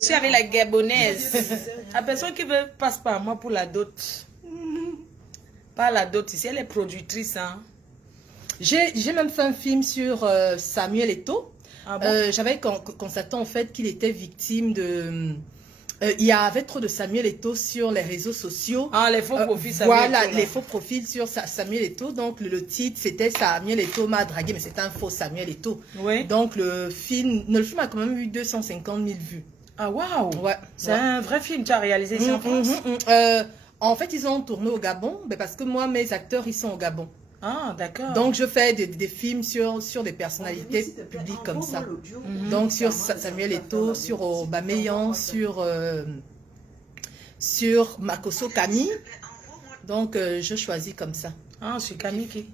Je suis avec la Gabonaise. La personne qui veut passe par moi pour la dot. Pas la dot ici, elle est productrice. Hein. J'ai même fait un film sur Samuel Eto'o. Ah bon? J'avais constaté en fait qu'il était victime de... il y avait trop de Samuel Eto'o sur les réseaux sociaux. Ah, les faux profils Samuel Eto'o, les faux profils sur Samuel Eto'o. Donc le titre c'était Samuel Eto'o m'a dragué, mais c'était un faux Samuel Eto'o. Oui. Donc le film a quand même eu 250 000 vues. Ah waouh! Ouais. C'est un vrai film que tu as réalisé ici en France? En fait, ils ont tourné au Gabon, mais parce que moi, mes acteurs, ils sont au Gabon. Ah, d'accord. Donc, je fais des films sur des personnalités publiques comme ça. Donc, sur Samuel Eto'o, sur Aubameyang, sur Makosso Camille. Donc, je choisis comme ça. Ah, c'est Camille qui?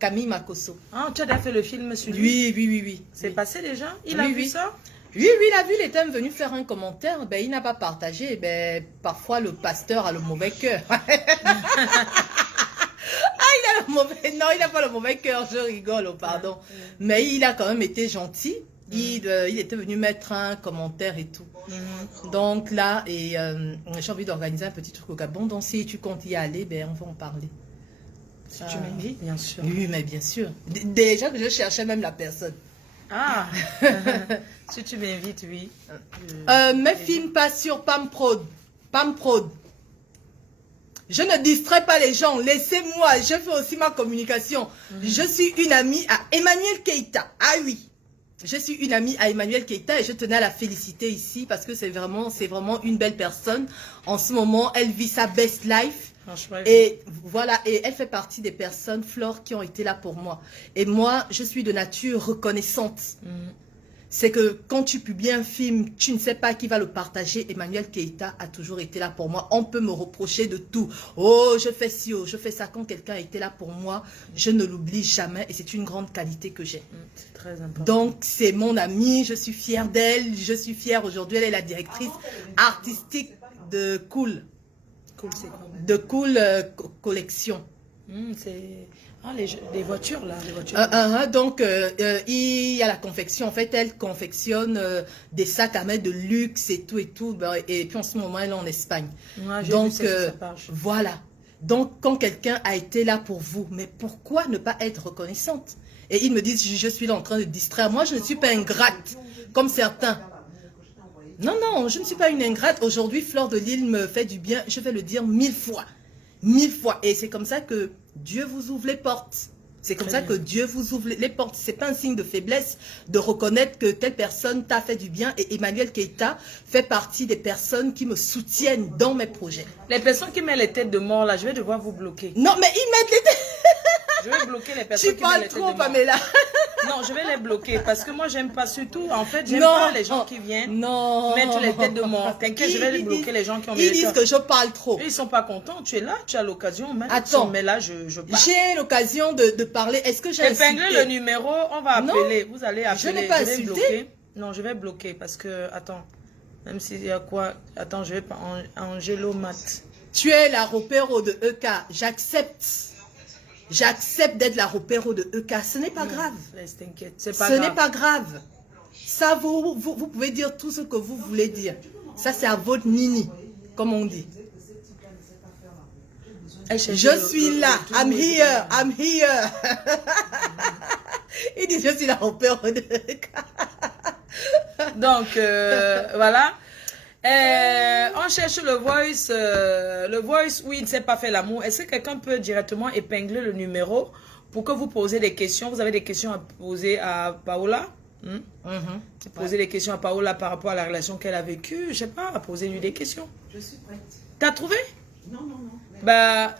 Camille Makosso. Ah, tu as déjà fait le film sur lui? Oui. C'est passé déjà? Il a vu ça? Oui, il a vu, il était venu faire un commentaire, ben, il n'a pas partagé, ben, parfois le pasteur a le mauvais cœur. Il n'a pas le mauvais cœur, je rigole, pardon. Mais il a quand même été gentil, il était venu mettre un commentaire et tout. Donc là, j'ai envie d'organiser un petit truc au Gabon, donc si tu comptes y aller, ben, on va en parler. Si tu m'invites, bien sûr. Oui, mais bien sûr. Déjà que je cherchais même la personne. Ah, si tu m'invites, oui. Mes films passent sur Pamprod. Je ne distrais pas les gens, laissez-moi, je fais aussi ma communication. Je suis une amie à Emmanuel Keïta. Ah oui, je suis une amie à Emmanuel Keïta et je tenais à la féliciter ici parce que c'est vraiment une belle personne. En ce moment, elle vit sa best life. Et voilà, et elle fait partie des personnes, Flore, qui ont été là pour moi. Et moi, je suis de nature reconnaissante. C'est que quand tu publies un film, tu ne sais pas qui va le partager. Emmanuel Keïta a toujours été là pour moi. On peut me reprocher de tout. Oh, je fais ci, oh, je fais ça. Quand quelqu'un a été là pour moi, je ne l'oublie jamais. Et c'est une grande qualité que j'ai. C'est très important. Donc, c'est mon amie. Je suis fière d'elle. Je suis fière aujourd'hui. Elle est la directrice artistique de Cool. Cool, c'est quoi? De Cool Collection. C'est... Ah, les voitures, là, les voitures. Donc, il y a la confection. En fait, elle confectionne des sacs à main de luxe et tout et tout. Et puis, en ce moment, elle est en Espagne. Ouais, donc, vu ça sur sa page. voilà. Donc, quand quelqu'un a été là pour vous, mais pourquoi ne pas être reconnaissante? Et ils me disent, je suis là en train de distraire. Moi, je ne suis pas ingrate, comme certains. Non, non, je ne suis pas une ingrate. Aujourd'hui, Fleur de Lille me fait du bien. Je vais le dire 1000 fois. 1000 fois. Et c'est comme ça que Dieu vous ouvre les portes. C'est comme ça que Dieu vous ouvre les portes. C'est pas un signe de faiblesse de reconnaître que telle personne t'a fait du bien. Et Emmanuel Keïta fait partie des personnes qui me soutiennent dans mes projets. Les personnes qui mettent les têtes de mort, là, je vais devoir vous bloquer. Non, mais ils mettent les têtes... Je vais bloquer les personnes Tu qui mettent les parles têtes de trop, mort. Pamela. Non, je vais les bloquer parce que moi, j'aime pas surtout. En fait, j'aime pas les gens qui viennent mettre les têtes de mort. T'inquiète, je vais les bloquer les gens qui ont mis les têtes. Ils disent que je parle trop. Ils sont pas contents. Tu es là, tu as l'occasion. Attends, mais là, je parle. J'ai l'occasion de parler. Est-ce que j'ai épinglé le numéro, on va appeler. Vous allez appeler. Je n'ai pas vais insulté. Bloquer. Non, je vais bloquer parce que, attends, même s'il y a quoi, attends, je vais pas, Angelo Mat. Tu es la repéro de EK, j'accepte. J'accepte d'être la repéro de EK, ce n'est pas grave. Laisse, t'inquiète, c'est pas grave. Ce n'est pas grave. Ça, vous pouvez dire tout ce que vous voulez dire. Ça, c'est à votre nini, comme on dit. Je suis là, I'm here, I'm here. Il dit, je suis la repéro de EK. Donc, voilà. On cherche le voice où il ne s'est pas fait l'amour. Est-ce que quelqu'un peut directement épingler le numéro pour que vous posez des questions? Vous avez des questions à poser à Paola? Poser des questions à Paola par rapport à la relation qu'elle a vécue. Je sais pas, posez-lui des questions. Je suis prête. T'as trouvé? Non. Bah,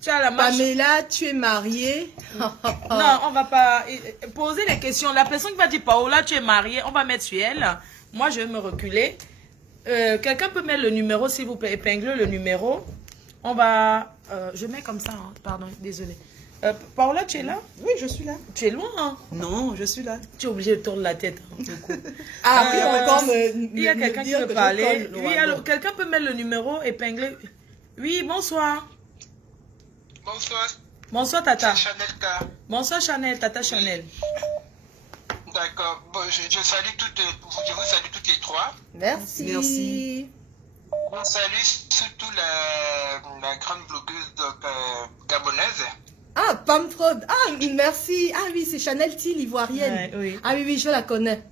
tu as la marche. Pamela, tu es mariée? Non, on va pas poser les questions. La personne qui va dire Paola, tu es mariée, on va mettre sur elle. Moi, je vais me reculer. Quelqu'un peut mettre le numéro, s'il vous plaît, épingler le numéro. On va... je mets comme ça, hein. Pardon, désolé. Paola, tu es là? Oui, je suis là. Tu es loin, hein? Non, je suis là. Tu es obligé de tourner la tête. Hein, du coup. Il y a quelqu'un qui veut parler. Oui, alors, quelqu'un peut mettre le numéro, épingler. Oui, bonsoir. Bonsoir. Bonsoir, Tata. Chanel K. Bonsoir, Chanel, Tata Chanel. D'accord. Bon, je salue je vous salue toutes les trois. Merci. Merci. On salue surtout la grande blogueuse gabonaise. Ah, Pam Fraude. Ah, merci. Ah oui, c'est Chanel T, l'ivoirienne. Ouais, oui. Ah oui, oui, je la connais.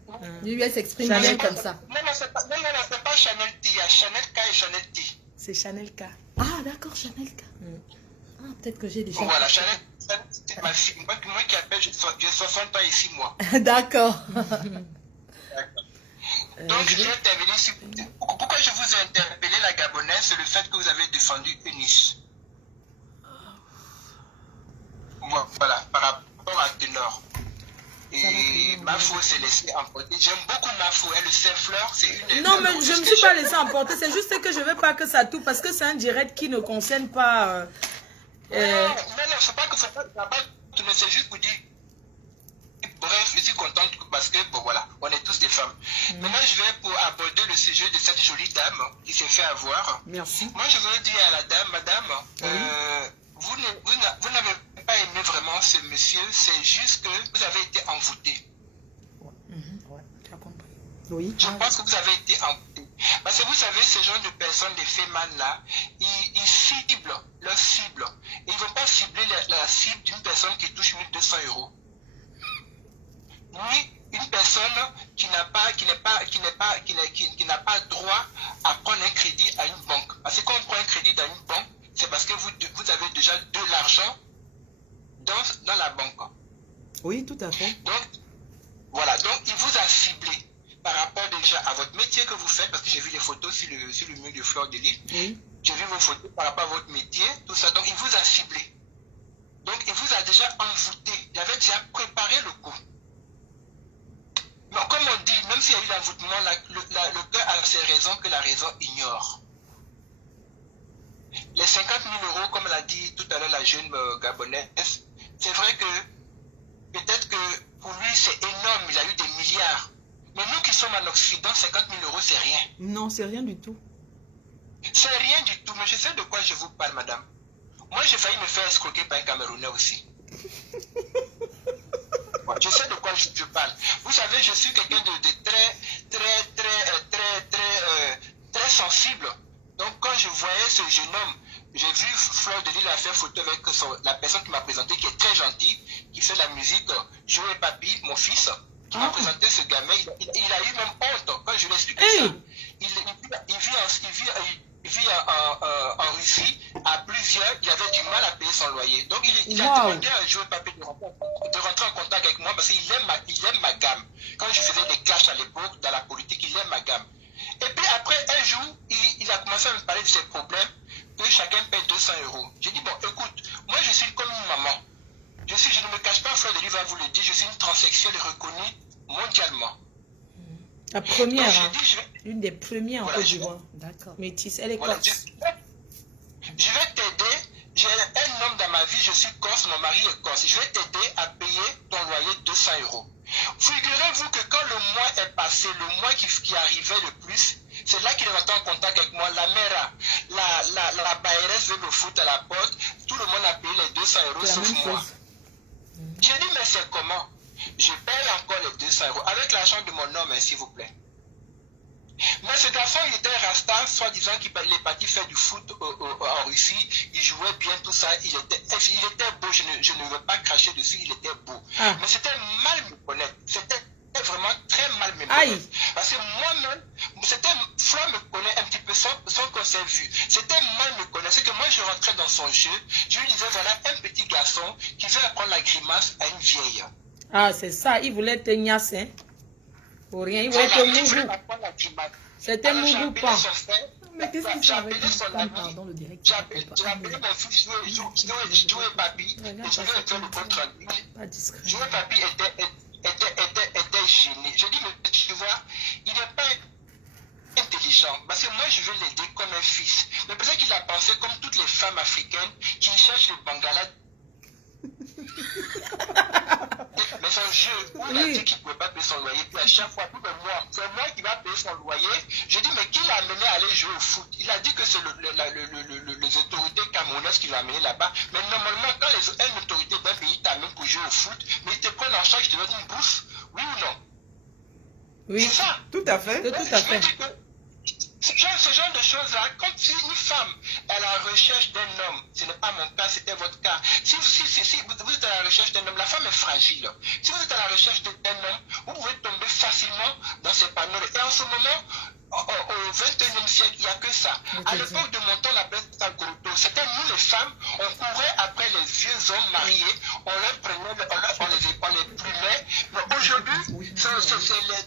Oui, elle s'exprime Chanel bien comme ça. Non, c'est pas Chanel T, il y a Chanel K et Chanel T. C'est Chanel K. Ah, d'accord, Chanel K. Ah, peut-être que j'ai déjà... Bon, voilà, Chanel, c'est ma fille. Moi qui appelle, j'ai 60 ans et 6 mois. D'accord. Donc, je vais intervenir sur... Pourquoi je vous ai interpellé la Gabonaise, c'est le fait que vous avez défendu Eunice. Voilà, par rapport à Ténor. Et Mafo s'est laissé emporter. J'aime beaucoup Mafo, elle le sait, Fleur, c'est une des... Non, mais je ne me suis pas laissé emporter. C'est juste que je ne veux pas que ça tourne parce que c'est un direct qui ne concerne pas... Non, c'est pas que ça va pas tourner, c'est juste pour dire... Bref, je suis contente parce que, bon voilà, on est tous des femmes. Maintenant, je vais pour aborder le sujet de cette jolie dame qui s'est fait avoir. Merci. Moi, je veux dire à la dame, madame, vous n'avez pas aimé vraiment ce monsieur, c'est juste que vous avez été envoûté. Ouais, tu as compris. Oui. Je pense que vous avez été envoûté. Parce que vous savez, ce genre de personnes, des fémans là, ils ciblent leur cible. Et ils ne vont pas cibler la cible d'une personne qui touche 1200 euros. Oui, une personne qui n'a pas droit à prendre un crédit à une banque. Parce que quand on prend un crédit dans une banque, c'est parce que vous avez déjà de l'argent dans la banque. Oui, tout à fait. Donc, voilà, donc il vous a ciblé par rapport déjà à votre métier que vous faites, parce que j'ai vu les photos sur le mur de Fleur de Lys. Oui. J'ai vu vos photos par rapport à votre métier, tout ça. Donc, il vous a ciblé. Donc, il vous a déjà envoûté. Il avait déjà préparé le coup. Mais comme on dit, même s'il y a eu l'envoûtement, le cœur a ses raisons que la raison ignore. Les 50 000 euros, comme l'a dit tout à l'heure la jeune gabonaise, c'est vrai que peut-être que pour lui c'est énorme, il a eu des milliards. Mais nous qui sommes en Occident, 50 000 euros c'est rien. Non, c'est rien du tout. C'est rien du tout, mais je sais de quoi je vous parle, madame. Moi j'ai failli me faire escroquer par un Camerounais aussi. Je sais de quoi je parle. Vous savez, je suis quelqu'un de très sensible. Donc quand je voyais ce jeune homme, j'ai vu Fleur de Lys a fait photo avec la personne qui m'a présenté, qui est très gentille, qui fait la musique, Joe Papi, mon fils, qui m'a présenté ce gamin. Il a eu même honte quand je lui ai expliqué ça. Il vit en Russie, à plusieurs, il avait du mal à payer son loyer. Donc il a demandé à Joe Papi de rentrer en contact avec moi parce qu'il aime ma gamme. Quand je faisais des clashs à l'époque dans la politique, il aime ma gamme. Et puis après, un jour, il a commencé à me parler de ses problèmes, que chacun paie 200 euros. J'ai dit, bon, écoute, moi je suis comme une maman. Je ne me cache pas, Fleur de Lys va vous le dire, je suis une transsexuelle reconnue mondialement. La première, donc, dit, une des premières en Côte d'Ivoire. D'accord. Métisse, elle est voilà, corse. je vais t'aider. J'ai un homme dans ma vie, je suis corse, mon mari est corse. Je vais t'aider à payer ton loyer 200 euros. Figurez-vous que quand le mois est passé, le mois qui arrivait le plus, c'est là qu'il est rentré en contact avec moi. La mère, la bailleresse veut me foutre à la porte. Tout le monde a payé les 200 euros sauf moi. J'ai dit, mais c'est comment? Je paye encore les 200 euros avec l'argent de mon homme, s'il vous plaît. Mais ce garçon, il était rasta, soi-disant qu'il est parti faire du foot en Russie. Il jouait bien, tout ça. Il était beau. Je ne veux pas cracher dessus, il était beau. Mais c'était mal me connaître. C'était vraiment très mal me connaître. Parce que moi-même, Fleur me connaît un petit peu sans qu'on s'ait vu. C'était mal me connaître. C'est que moi, je rentrais dans son jeu. Je lui disais, voilà un petit garçon qui veut apprendre la grimace à une vieille. Ah, c'est ça. Il voulait te gnasse, hein. Pour rien. Il voulait te mougou. C'était mougou pas. Mais qu'est-ce qui s'est avec pardon, le direct. J'ai appelé mon fils jouer Papi. Et je vais faire le compte rendu. Jouer Papi était gêné. Je dis, mais tu vois, il n'est pas intelligent. Parce que moi, je veux l'aider comme un fils. Mais peut-être qu'il a pensé comme toutes les femmes africaines qui cherchent le bangala. Mais son jeu, où il a dit qu'il ne pouvait pas payer son loyer, puis à chaque fois, c'est moi qui va payer son loyer. Je dis, mais qui l'a amené à aller jouer au foot? Il a dit que c'est les autorités camerounaises qui l'ont amené là-bas. Mais normalement, quand une autorité d'un pays t'amène pour jouer au foot, mais ils te prennent en charge, ils te donnent une bourse, Oui ou non? Oui, C'est ça. Tout à fait. tout à fait. Ce genre de choses-là, comme si une femme est à la recherche d'un homme, ce n'est pas mon cas, c'était votre cas. Si vous êtes à la recherche d'un homme, la femme est fragile. Si vous êtes à la recherche d'un homme, vous pouvez tomber facilement dans ces panneaux. Et en ce moment, au 21e siècle, il n'y a que ça. À l'époque de mon temps, on appelait ça groupe. C'était nous les femmes, on courait après les vieux hommes mariés, on les prenait, on les plumait. Mais aujourd'hui, c'est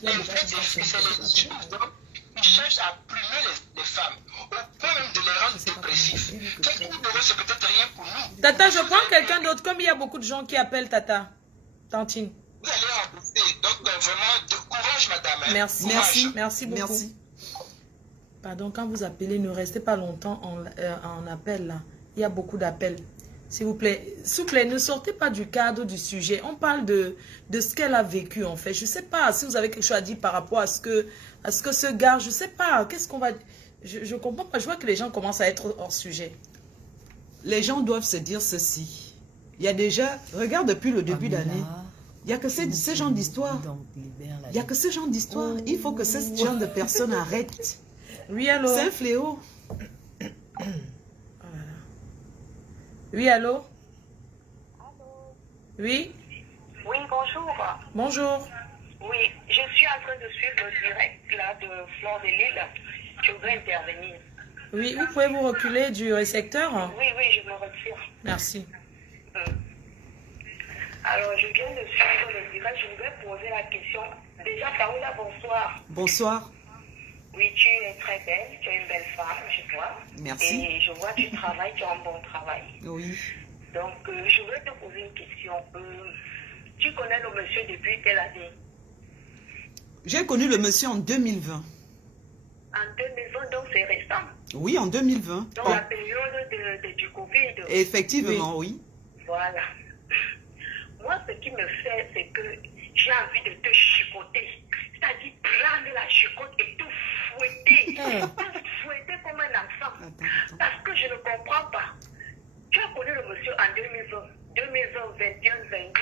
les hommes qui cherchent à plumer les femmes, au point même de les rendre dépressifs. Quelqu'un de eux, c'est peut-être rien pour nous. Tata, je prends quelqu'un d'autre. Comme il y a beaucoup de gens qui appellent Tata. Tantine. Vous allez rembourser. Donc, vraiment, de courage, madame. Hein. Merci. Merci. Merci beaucoup. Merci. Pardon, quand vous appelez, ne restez pas longtemps en appel là. Il y a beaucoup d'appels. S'il vous plaît, ne sortez pas du cadre du sujet. On parle de ce qu'elle a vécu en fait. Je ne sais pas si vous avez quelque chose à dire par rapport à ce que ce gars, je ne sais pas. Qu'est-ce qu'on va... Je ne comprends pas. Je vois que les gens commencent à être hors sujet. Les gens doivent se dire ceci. Il y a déjà, regarde depuis le début d'année, il n'y a que ce genre d'histoire. Il n'y a que ce genre d'histoire. Il faut que ce genre de personnes arrêtent. Oui, allô? C'est un fléau. Oui, allô? Allô? Oui? Oui, bonjour. Bonjour. Oui, je suis en train de suivre le direct là de Flore de Lille. Je voudrais intervenir. Oui, vous pouvez vous reculer du récepteur? Oui, je me retire. Merci. Alors, je viens de suivre le direct. Je voudrais poser la question. Déjà, Paola, bonsoir. Bonsoir. Oui, tu es très belle. Tu es une belle femme, je vois. Merci. Et je vois que tu travailles, tu as un bon travail. Oui. Donc, je voudrais te poser une question. Tu connais le monsieur depuis quelle année? J'ai connu le monsieur en 2020. En 2020, donc c'est récent. Oui, en 2020. Dans la période du Covid. Effectivement, oui. Voilà. Moi, ce qui me fait, c'est que j'ai envie de te chicoter. C'est-à-dire prendre la chicote et te fouetter. Te fouetter comme un enfant. Attends. Parce que je ne comprends pas. Tu as connu le monsieur en 2020, 2020, 21, 22.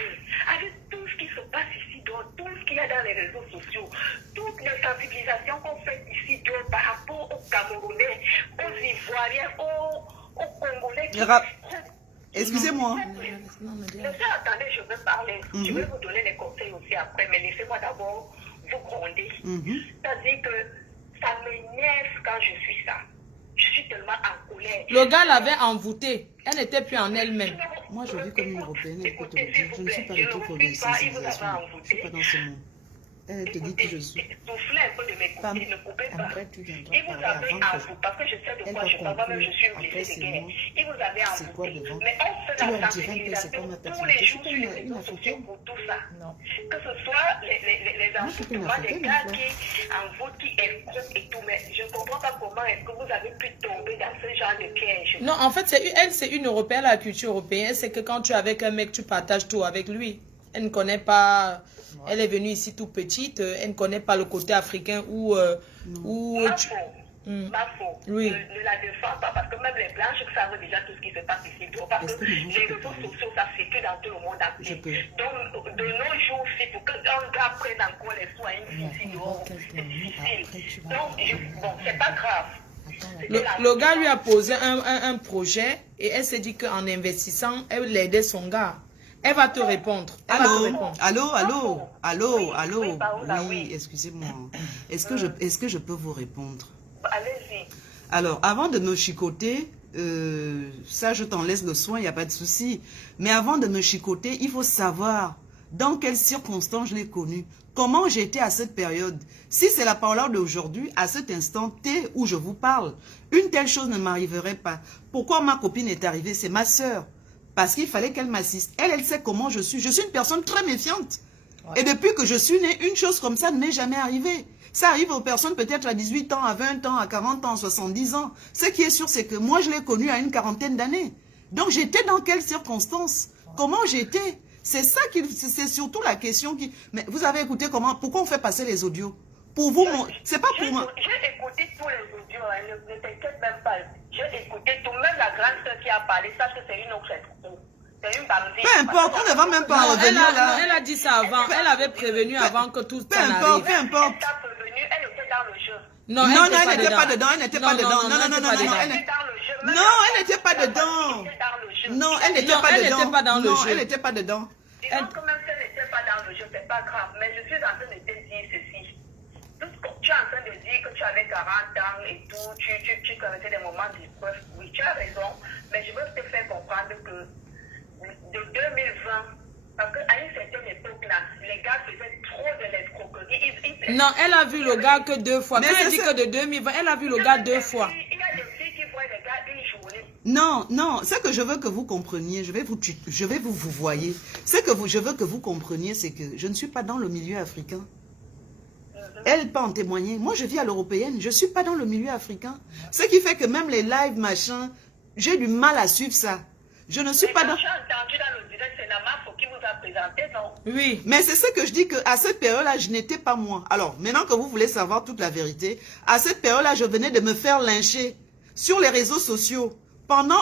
Avec tout ce qui se passe ici, donc, tout ce qu'il y a dans les réseaux sociaux, toutes les sensibilisations qu'on fait ici donc, par rapport aux Camerounais, aux Ivoiriens, aux Congolais. Excusez-moi. Attendez, je veux parler. Je vais vous donner les conseils aussi après, mais laissez-moi d'abord vous gronder. C'est-à-dire que ça m'énerve quand je suis ça. Je suis tellement en colère. Le gars l'avait envoûtée. Elle n'était plus en elle-même. Moi, je vis comme une Européenne. Écoutez, s'il vous Je ne suis plaît, pas je du ne tout vous pour prie les pas, il vous avait sensibilisations. Je ne suis envoûté. pas dans ce monde. Elle te dit qui je suis. Soufflez un peu de m'écouter, ne coupez pas. Après, tu viendras Il vous parler avait avant envoûté, parce que je sais de elle quoi va je parle, moi-même je suis conclure. blessée de Après, guerre. c'est Il vous avait c'est quoi envoûté. devant? Mais on fait Tu leur la dirais un peu c'est quoi sensibilisation ma tous personnalité. les Je jours suis sur les une réseaux sociaux africaine. pour tout ça. Non. Que ce soit les Moi, je suis une envoûtements des africaine, gars ma qui envoûtent, qui escroquent et tout, mais je ne comprends pas comment est-ce que vous avez pu tomber dans ce genre de piège. Non, en fait, c'est une européenne, la culture européenne. C'est que quand tu es avec un mec, tu partages tout avec lui. Elle ne connaît pas... Elle est venue ici tout petite. Elle ne connaît pas le côté africain où... Ma faute. Oui. Ne la défends pas parce que même les blanches savent déjà tout ce qui se passe ici. Parce que les réseaux sociaux, ça circule dans tout le monde entier. Donc, de nos jours, c'est pour qu'un gars prenne encore les soins ici, c'est difficile. Donc, bon, c'est pas grave. Le gars lui a posé un projet et elle s'est dit qu'en investissant, elle aidait son gars. Elle va te répondre. Allô. Paola, Oui, excusez-moi. Est-ce que je peux vous répondre? Allez-y. Alors, avant de me chicoter, ça je t'en laisse le soin, il n'y a pas de souci. Mais avant de me chicoter, il faut savoir dans quelles circonstances je l'ai connu. Comment j'étais à cette période. Si c'est la parole d'aujourd'hui, à cet instant T où je vous parle, une telle chose ne m'arriverait pas. Pourquoi ma copine est arrivée? C'est ma soeur. Parce qu'il fallait qu'elle m'assiste. Elle sait comment je suis. Je suis une personne très méfiante. Ouais. Et depuis que je suis née, une chose comme ça ne m'est jamais arrivée. Ça arrive aux personnes peut-être à 18 ans, à 20 ans, à 40 ans, à 70 ans. Ce qui est sûr, c'est que moi, je l'ai connue à une quarantaine d'années. Donc, j'étais dans quelles circonstances? Comment j'étais? C'est ça c'est surtout la question qui... Mais vous avez écouté comment? Pourquoi on fait passer les audios? Pour vous, c'est pas pour moi. J'ai écouté tous les audios, ne t'inquiète même pas. J'ai écouté tout, même la grande soeur qui a parlé, sache que c'est une autre. C'est C'est une bandit. Peu importe, on ne va même pas en Non, elle revenir a, là. non, elle a dit ça avant. Elle avait prévenu avant que tout Peu ça importe, n'arrive. peu importe. Elle t'a prévenu, elle était dans le jeu. Non, Non, non, elle elle n'était pas dedans, elle n'était pas dedans. Non, non, non, non, non, Elle elle était dans le jeu. Même Non, la elle n'était pas la dedans. bandit était dans le jeu. Non, elle n'était Non, pas elle dedans. n'était pas dans le Non, jeu. elle n'était pas dedans. Disons que même si elle n'était pas dans le jeu, c'est pas grave. Mais je suis en train de te dire ceci. Tout ce que tu es en train de dire que tu avais 40 ans et tout, tu connaissais des moments d'épreuve. Oui, tu as raison. Mais je veux te faire comprendre que de 2020, parce qu'à une certaine époque-là, les gars faisaient trop de l'escroquerie. Non, elle a vu le gars que 2 fois. Mais Quand c'est elle dit ça. que de 2020, elle a vu le gars 2 fois. Il y a des filles qui voient les gars une journée. Non, non, ce que je veux que vous compreniez, je vais vous voyez. Ce que je veux que vous compreniez, c'est que je ne suis pas dans le milieu africain. Elle peut en témoigner. Moi, je vis à l'européenne. Je ne suis pas dans le milieu africain. Ce qui fait que même les lives, machin, j'ai du mal à suivre ça. Je ne suis Mais pas quand dans... j'ai entendu dans le direct, c'est la MAFO qui vous a présenté, non? Oui. Mais c'est ce que je dis qu'à cette période-là, je n'étais pas moi. Alors, maintenant que vous voulez savoir toute la vérité, à cette période-là, je venais de me faire lyncher sur les réseaux sociaux. Pendant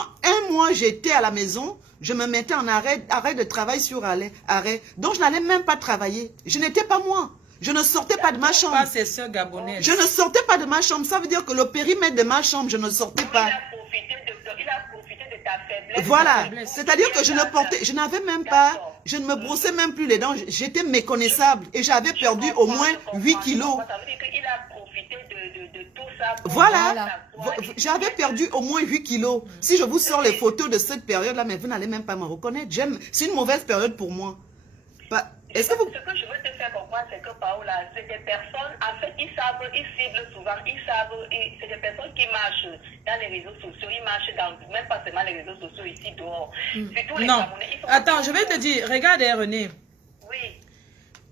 1 mois, j'étais à la maison. Je me mettais en arrêt de travail sur arrêt. Donc, je n'allais même pas travailler. Je n'étais pas moi. Je ne sortais pas de ma chambre. Pas ses soeurs gabonaises. Je ne sortais pas de ma chambre. Ça veut dire que le périmètre de ma chambre, je ne sortais pas. Il a profité de ta faiblesse. Voilà. C'est-à-dire que je ne portais, je n'avais même pas, je ne me brossais même plus les dents. J'étais méconnaissable et j'avais perdu au moins 8 kilos. Ça veut dire qu'il a profité de tout ça. pour Voilà. voir la foi. J'avais perdu au moins 8 kilos. Si je vous sors les photos de cette période-là, mais vous n'allez même pas me reconnaître. C'est une mauvaise période pour moi. Est-ce que vous... Ce que je veux te faire comprendre, c'est que Paola, c'est des personnes, en fait, ils ciblent souvent, c'est des personnes qui marchent dans les réseaux sociaux, ils marchent même pas seulement les réseaux sociaux ici dehors. Surtout les Non. Camerounais, ils sont- Attends, je vais te dire, regarde René. Oui.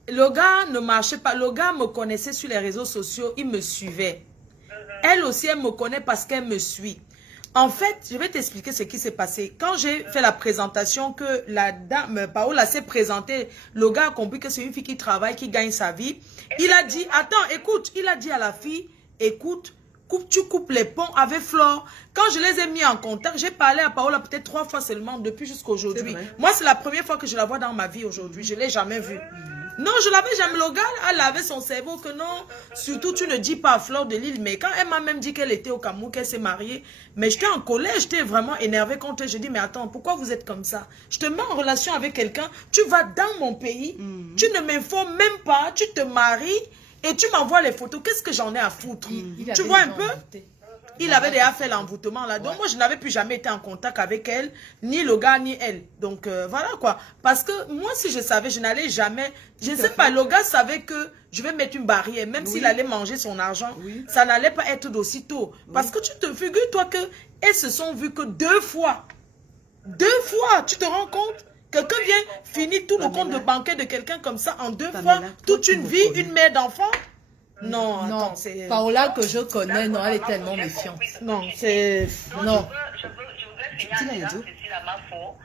Le gars ne marchait pas. Le gars me connaissait sur les réseaux sociaux. Il me suivait. Elle aussi, elle me connaît parce qu'elle me suit. En fait, je vais t'expliquer ce qui s'est passé. Quand j'ai fait la présentation, que la dame, Paola s'est présentée, le gars a compris que c'est une fille qui travaille, qui gagne sa vie. Il a dit, attends, écoute, il a dit à la fille, écoute, tu coupes les ponts avec Flore. Quand je les ai mis en contact, j'ai parlé à Paola peut-être 3 fois seulement depuis jusqu'à aujourd'hui. Moi, c'est la première fois que je la vois dans ma vie aujourd'hui. Je ne l'ai jamais vue. Non, je l'avais jamais. Le gars, elle avait son cerveau que non. Surtout, tu ne dis pas à Fleur de Lille. Mais quand elle m'a même dit qu'elle était au Cameroun, qu'elle s'est mariée, mais j'étais en colère, j'étais vraiment énervée contre elle. Je dis, mais attends, pourquoi vous êtes comme ça? Je te mets en relation avec quelqu'un, tu vas dans mon pays, tu ne m'informes même pas, tu te maries et tu m'envoies les photos. Qu'est-ce que j'en ai à foutre? Tu vois un peu? Il avait déjà fait l'envoûtement là. Donc moi, je n'avais plus jamais été en contact avec elle, ni le gars, ni elle. Donc voilà quoi. Parce que moi, si je savais, je n'allais jamais... Je ne sais pas, le gars savait que je vais mettre une barrière. Même s'il allait manger son argent, ça n'allait pas être d'aussitôt. Parce que tu te figures, toi, qu'elles se sont vues que 2 fois. 2 fois, tu te rends compte? Quelqu'un vient finir tout le compte de banquier de quelqu'un comme ça en 2 fois. Toute une vie, une mère d'enfant. Non, attends, c'est... Paola que je connais, non, elle est tellement méfiante. Non, c'est... Non. Je voudrais finir en disant ceci, la MAFO.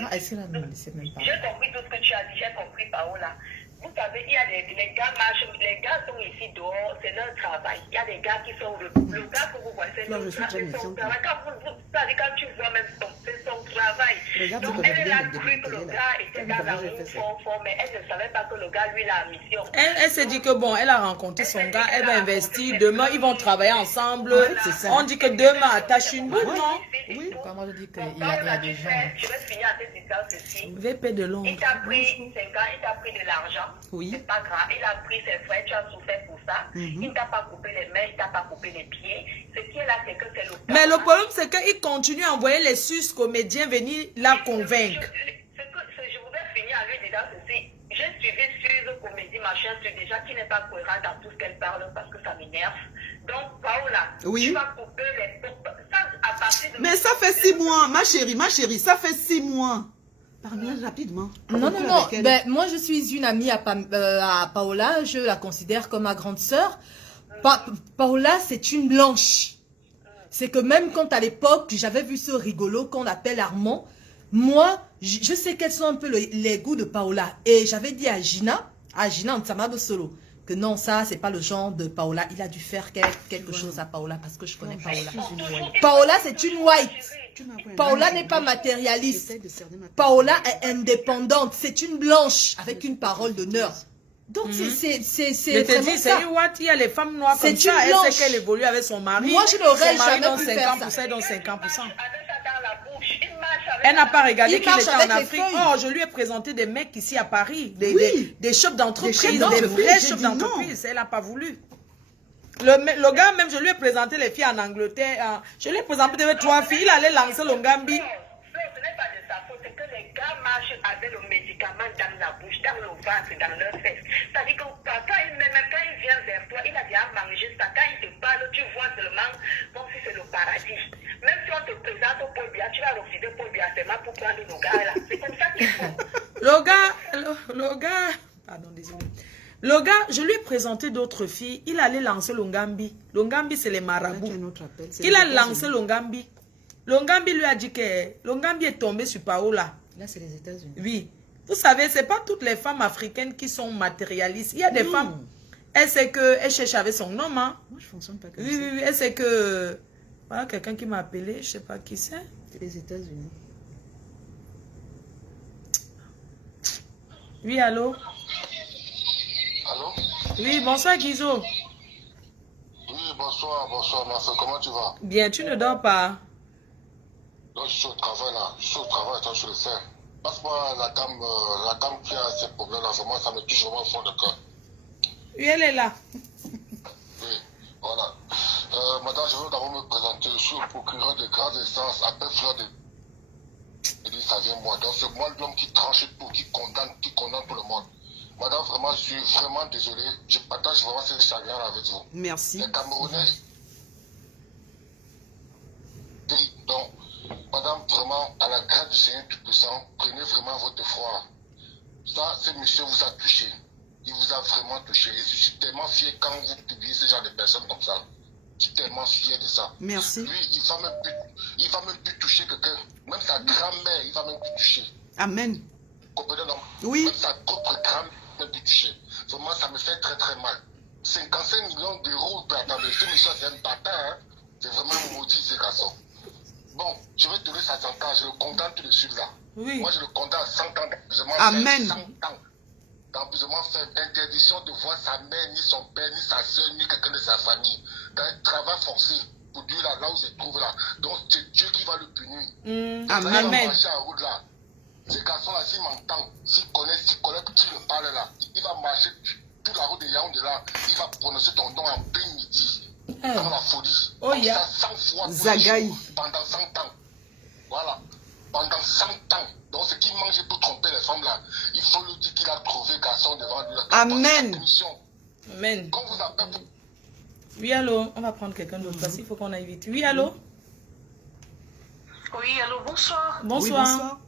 Ah, est-ce qu'elle a même laissé même pas? J'ai compris tout ce que tu as dit, j'ai compris, Paola. Vous savez, il y a les gars marchent, les gars sont ici dehors, c'est leur travail. Il y a des gars qui sont le gars que vous voyez, c'est son travail. Quand tu vois même c'est son travail. Donc elle a cru que le gars était dans la rue fort, mais elle ne savait pas que le gars, lui, a la mission. Elle s'est dit que bon, elle a rencontré son gars, elle va investir, demain ils vont travailler ensemble. On dit que demain attache une boule, non? Oui. Moi, je dis qu'il y a des gens. Je vais finir à cette histoire ceci. VP de Londres. Il t'a pris 5 ans, il t'a pris de l'argent. Oui. C'est pas grave. Il a pris ses frais, tu as souffert pour ça. Il ne t'a pas coupé les mains, il ne t'a pas coupé les pieds. Ce qui est là, c'est que c'est le Mais le problème, c'est qu'il continue à envoyer les sus comédiens venir la convaincre. Je voudrais finir en lui disant ceci. J'ai suivi Suze, comédie, machin, déjà qui n'est pas cohérent dans tout ce qu'elle parle parce que ça m'énerve. Donc, Paola, tu vas couper les portes. Ça, à partir de... Mais ça fait 6 mois, ma chérie, ça fait 6 mois. Parle-moi rapidement. Non. Ben, moi, je suis une amie à Paola. Je la considère comme ma grande sœur. Paola, c'est une blanche. C'est que même quand à l'époque, j'avais vu ce rigolo qu'on appelle Armand, moi, je sais quels sont un peu les goûts de Paola. Et j'avais dit à Gina, Nsama de Solo, que non, ça, c'est pas le genre de Paola. Il a dû faire quelque chose à Paola parce que je connais Paola. Paola, c'est une white. Paola n'est pas matérialiste. Paola est indépendante. C'est une blanche avec une parole d'honneur. Donc, c'est vraiment ça. C'est what, il y a les femmes noires comme ça. Elle sait qu'elle évolue avec son mari. Moi, je n'aurais son mari jamais dans pu faire ça. 50%, elle dans 50%. Elle n'a pas regardé qu'il était en Afrique. Oh, je lui ai présenté des mecs ici à Paris, des chefs d'entreprise, des vrais chefs d'entreprise. Elle n'a pas voulu. Le gars, même, je lui ai présenté les filles en Angleterre. Je lui ai présenté 3 filles. Il allait lancer l'Ongambi. Ce n'est pas de sa faute, c'est que les gars marchent avec le médicament dans la bouche, dans le ventre, dans leur fesses. C'est-à-dire que quand il vient vers toi, il a déjà mangé ça. Quand il te parle, tu vois seulement comme si c'est le paradis. Même si on te présente au Paul Biya, tu vas refuser Paul Biya seulement pour prendre nos gars là. C'est comme ça qu'il faut. Le gars, pardon, désolé. Le gars, je lui ai présenté d'autres filles. Il allait lancer l'Ongambi. L'Ongambi, c'est les marabouts. Il a lancé l'Ongambi. L'Ongambi lui a dit que l'Ongambi est tombé sur Paola. Là, c'est les États-Unis. Oui. Vous savez, ce n'est pas toutes les femmes africaines qui sont matérialistes. Il y a des femmes. Elle sait qu'elle cherche avec son homme. Hein. Moi, je ne fonctionne pas comme ça. Oui, elle sait que... Voilà, quelqu'un qui m'a appelé, je ne sais pas qui c'est. C'est les États-Unis. Oui, allô? Allô? Oui, bonsoir Guizo. Oui, bonsoir, ma soeur, comment tu vas? Bien, tu ne dors pas? Donc, je suis au travail là, toi je le sais. Passe-moi la dame qui a ces problèmes là, vraiment ça me touche vraiment au fond de cœur. Oui, elle est là. Oui, voilà. Madame, je veux d'abord me présenter, je suis le procureur de grande instance, appel frère de... Il dit ça vient moi, donc c'est moi l'homme qui tranche tout, qui condamne tout le monde. Madame, vraiment, je suis vraiment désolé, je partage vraiment ce chagrin avec vous. Merci. Les Camerounais, donc, madame, vraiment, à la grâce du Seigneur Tout-Puissant, prenez vraiment votre foi. Ça, ce monsieur vous a touché. Il vous a vraiment touché. Et je suis tellement fier quand vous publiez ce genre de personnes comme ça. Je suis tellement fier de ça. Merci. Lui, il va même plus toucher quelqu'un. Même sa grand-mère, il va même plus toucher. Amen. Comprenez, non? Oui. Même sa propre grand-mère va même plus toucher. Vraiment, ça me fait très très mal. 55 millions d'euros, attendez, ce monsieur, c'est un bâtard, hein? C'est vraiment maudit, ce garçon. Bon, je vais donner sa sentence, je le condamne tout de suite là. Oui. Moi, je le condamne à 100 ans d'emprisonnement. Amen. 100 ans d'emprisonnement ferme, interdiction de voir sa mère, ni son père, ni sa soeur, ni quelqu'un de sa famille. Dans un travail forcé, pour Dieu là où il se trouve là. Donc, c'est Dieu qui va le punir. Amen. Il va marcher en route là. Ce garçon-là, s'il m'entend, s'il connaît qui le parle là, il va marcher toute la route de Yaoundé là, il va prononcer ton nom en plein midi. Comme la folie. Oh, comme yeah. ça, 100 fois Zagaï. pendant 100 ans. Voilà. Pendant 100 ans. Donc, ce qu'il mange pour tromper les femmes là, il faut lui dire qu'il a trouvé garçon devant lui. Amen. Amen. Quand vous appelez pour... Oui, allô? On va prendre quelqu'un d'autre parce qu'il faut qu'on aille vite. Oui, allô? Oui, allô, bonsoir. Bonsoir. Oui, bonsoir.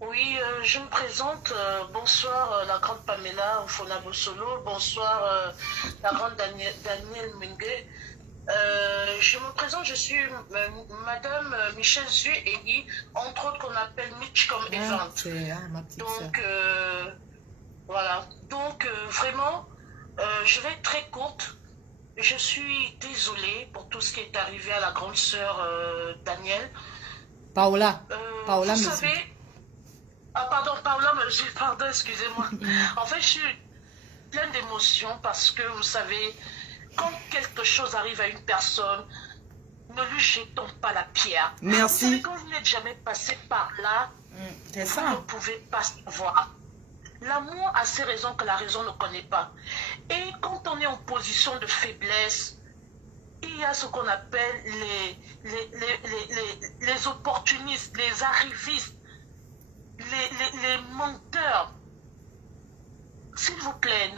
Oui, je me présente. Bonsoir, la grande Pamela Ofona Bossolo. Bonsoir, la grande Danielle Mingue. Je me présente, je suis Madame Michel Zué-Egi, entre autres qu'on appelle Mitch comme Event. Donc, voilà. Donc, vraiment, je vais être très courte. Je suis désolée pour tout ce qui est arrivé à la grande sœur Danielle. Paola. Vous savez... Ah, pardon, pardon, excusez-moi. En fait, je suis pleine d'émotions parce que, vous savez, quand quelque chose arrive à une personne, ne lui jetons pas la pierre. Merci. Vous savez, quand vous n'êtes jamais passé par là, C'est vous ça. ne pouvez pas savoir. L'amour a ses raisons que la raison ne connaît pas. Et quand on est en position de faiblesse, il y a ce qu'on appelle les opportunistes, les arrivistes, les menteurs. S'il vous plaît,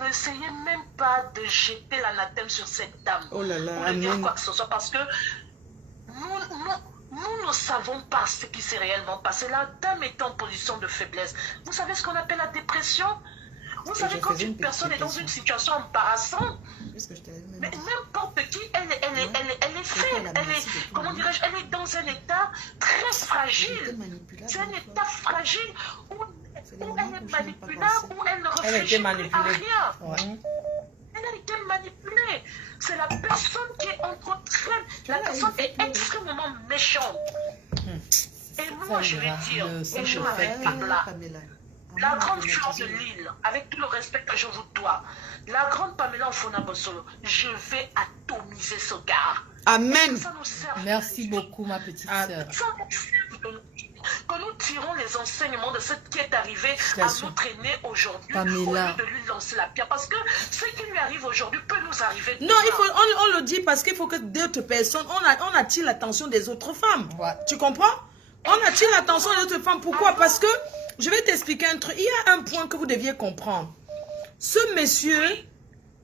n'essayez même pas de jeter l'anathème sur cette dame. Oh là là, ou de dire amen. quoi que ce soit, parce que nous ne savons pas ce qui s'est réellement passé. La dame est en position de faiblesse. Vous savez ce qu'on appelle la dépression? Vous savez, quand une personne est dans une situation embarrassante, mais n'importe qui, elle est faible, comment dirais-je, elle est dans un état très fragile. C'est un état fragile où elle est manipulable, où elle ne Elle a été manipulée. Ouais. Elle a été manipulée. C'est la personne qui est entraîne. La personne est extrêmement méchante. Et moi, je vais dire, et je m'arrête là. La grande fleur de l'île, avec tout le respect que je vous dois, la grande Pamela Ofona-Bossolo, je vais atomiser ce gars. Amen. Ça nous sert. Merci beaucoup, ma petite sœur. Ça nous sert que nous tirons les enseignements de ce qui est arrivé à notre aîné aujourd'hui, au lieu Pamela. de lui lancer la pierre. Parce que ce qui lui arrive aujourd'hui peut nous arriver Non, demain. on le dit parce qu'il faut que d'autres personnes, on attire l'attention des autres femmes. Ouais. Tu comprends? On attire l'attention des autres femmes. Pourquoi? Parce que, je vais t'expliquer un truc. Il y a un point que vous deviez comprendre. Ce monsieur,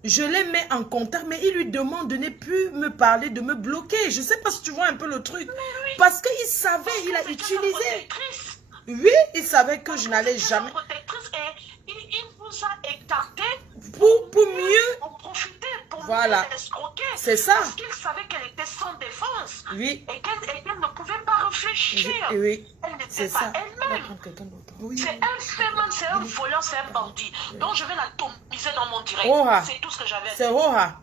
je les mets en contact, mais il lui demande de ne plus me parler, de me bloquer. Je ne sais pas si tu vois un peu le truc. Parce qu'il savait, il a utilisé. Oui, il savait que je n'allais jamais. Il vous a écarté Pour mieux. en profiter, pour Voilà. nous escroquer. C'est ça. Parce qu'il savait qu'elle était sans défense. Oui. Et qu'elle ne pouvait pas réfléchir. Oui. Elle C'est n'était pas ça. elle-même. C'est un féminin, c'est un voleur, c'est un bandit. Donc je vais l'atomiser dans mon direct. Oha. C'est tout ce que j'avais à C'est dire. Roha.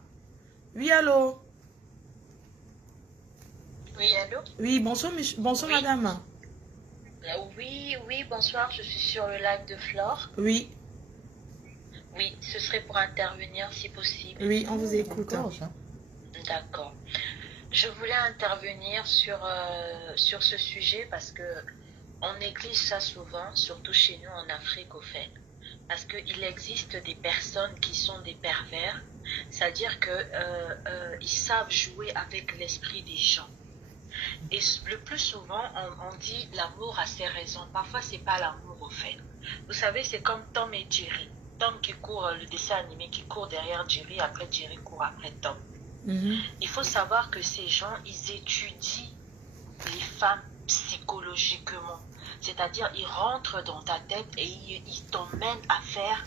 Oui, allô? Oui, allô? Oui, bonsoir, bonsoir madame. Oui, bonsoir, je suis sur le lac de Flore. Oui, Oui, ce serait pour intervenir si possible. oui, on vous écoute. D'accord. Je voulais intervenir sur ce sujet parce que on néglige ça souvent, surtout chez nous en Afrique au fait. Parce qu'il existe des personnes qui sont des pervers, c'est-à-dire qu'ils savent jouer avec l'esprit des gens. Et le plus souvent, on dit l'amour a ses raisons. Parfois, c'est pas l'amour au fait. Vous savez, c'est comme Tom et Jerry. Tom qui court, le dessin animé qui court derrière Jerry, après Jerry court après Tom. Il faut savoir que ces gens, ils étudient les femmes psychologiquement. C'est-à-dire, ils rentrent dans ta tête et ils t'emmènent à faire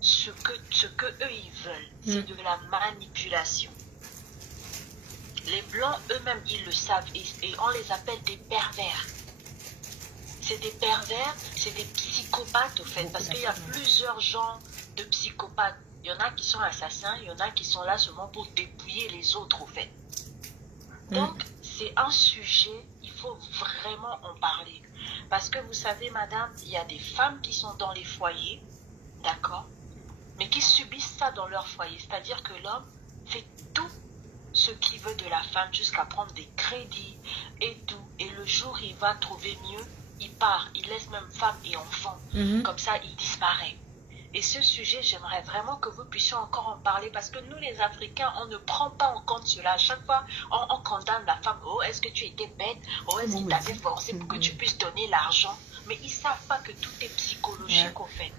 ce que eux, ils veulent. C'est de la manipulation. Les Blancs, eux-mêmes, ils le savent et on les appelle des pervers. C'est des pervers, c'est des psychopathes, au fait, parce qu'il y a plusieurs genres de psychopathes. Il y en a qui sont assassins, il y en a qui sont là seulement pour dépouiller les autres, au fait. Donc, c'est un sujet, il faut vraiment en parler. Parce que vous savez, madame, il y a des femmes qui sont dans les foyers, d'accord, mais qui subissent ça dans leur foyer. C'est-à-dire que l'homme fait tout ce qu'il veut de la femme jusqu'à prendre des crédits et tout. Et le jour où il va trouver mieux, il part, il laisse même femme et enfant. Comme ça, il disparaît. Et ce sujet, j'aimerais vraiment que vous puissiez encore en parler parce que nous, les Africains, on ne prend pas en compte cela. À chaque fois, on condamne la femme. Oh, est-ce que tu étais bête? Oh, est-ce qu'il t'avait forcé pour que tu puisses donner l'argent? Mais ils ne savent pas que tout est psychologique, au fait.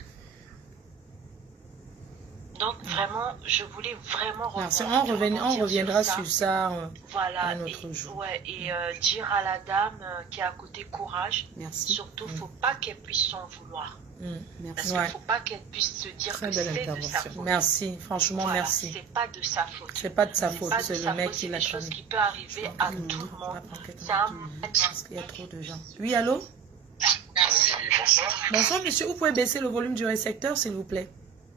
Donc, vraiment, je voulais vraiment Merci. On reviendra sur ça voilà, un autre jour. Et dire à la dame qui est à côté courage, Merci. surtout, il ne faut pas qu'elle puisse s'en vouloir. Merci. Parce qu'il ne faut pas qu'elle puisse se dire Très que belle c'est de sa intervention. faute. Merci, franchement, Voilà, merci. c'est pas de sa faute. C'est pas de sa faute, pas de c'est sa le mec faute, qui c'est l'a des choses connu. qui peuvent arriver à tout le monde. C'est un... Parce qu'il y a trop de gens. Oui, allô? Oui, bonsoir. Bonsoir, monsieur. Vous pouvez baisser le volume du récepteur, s'il vous plaît?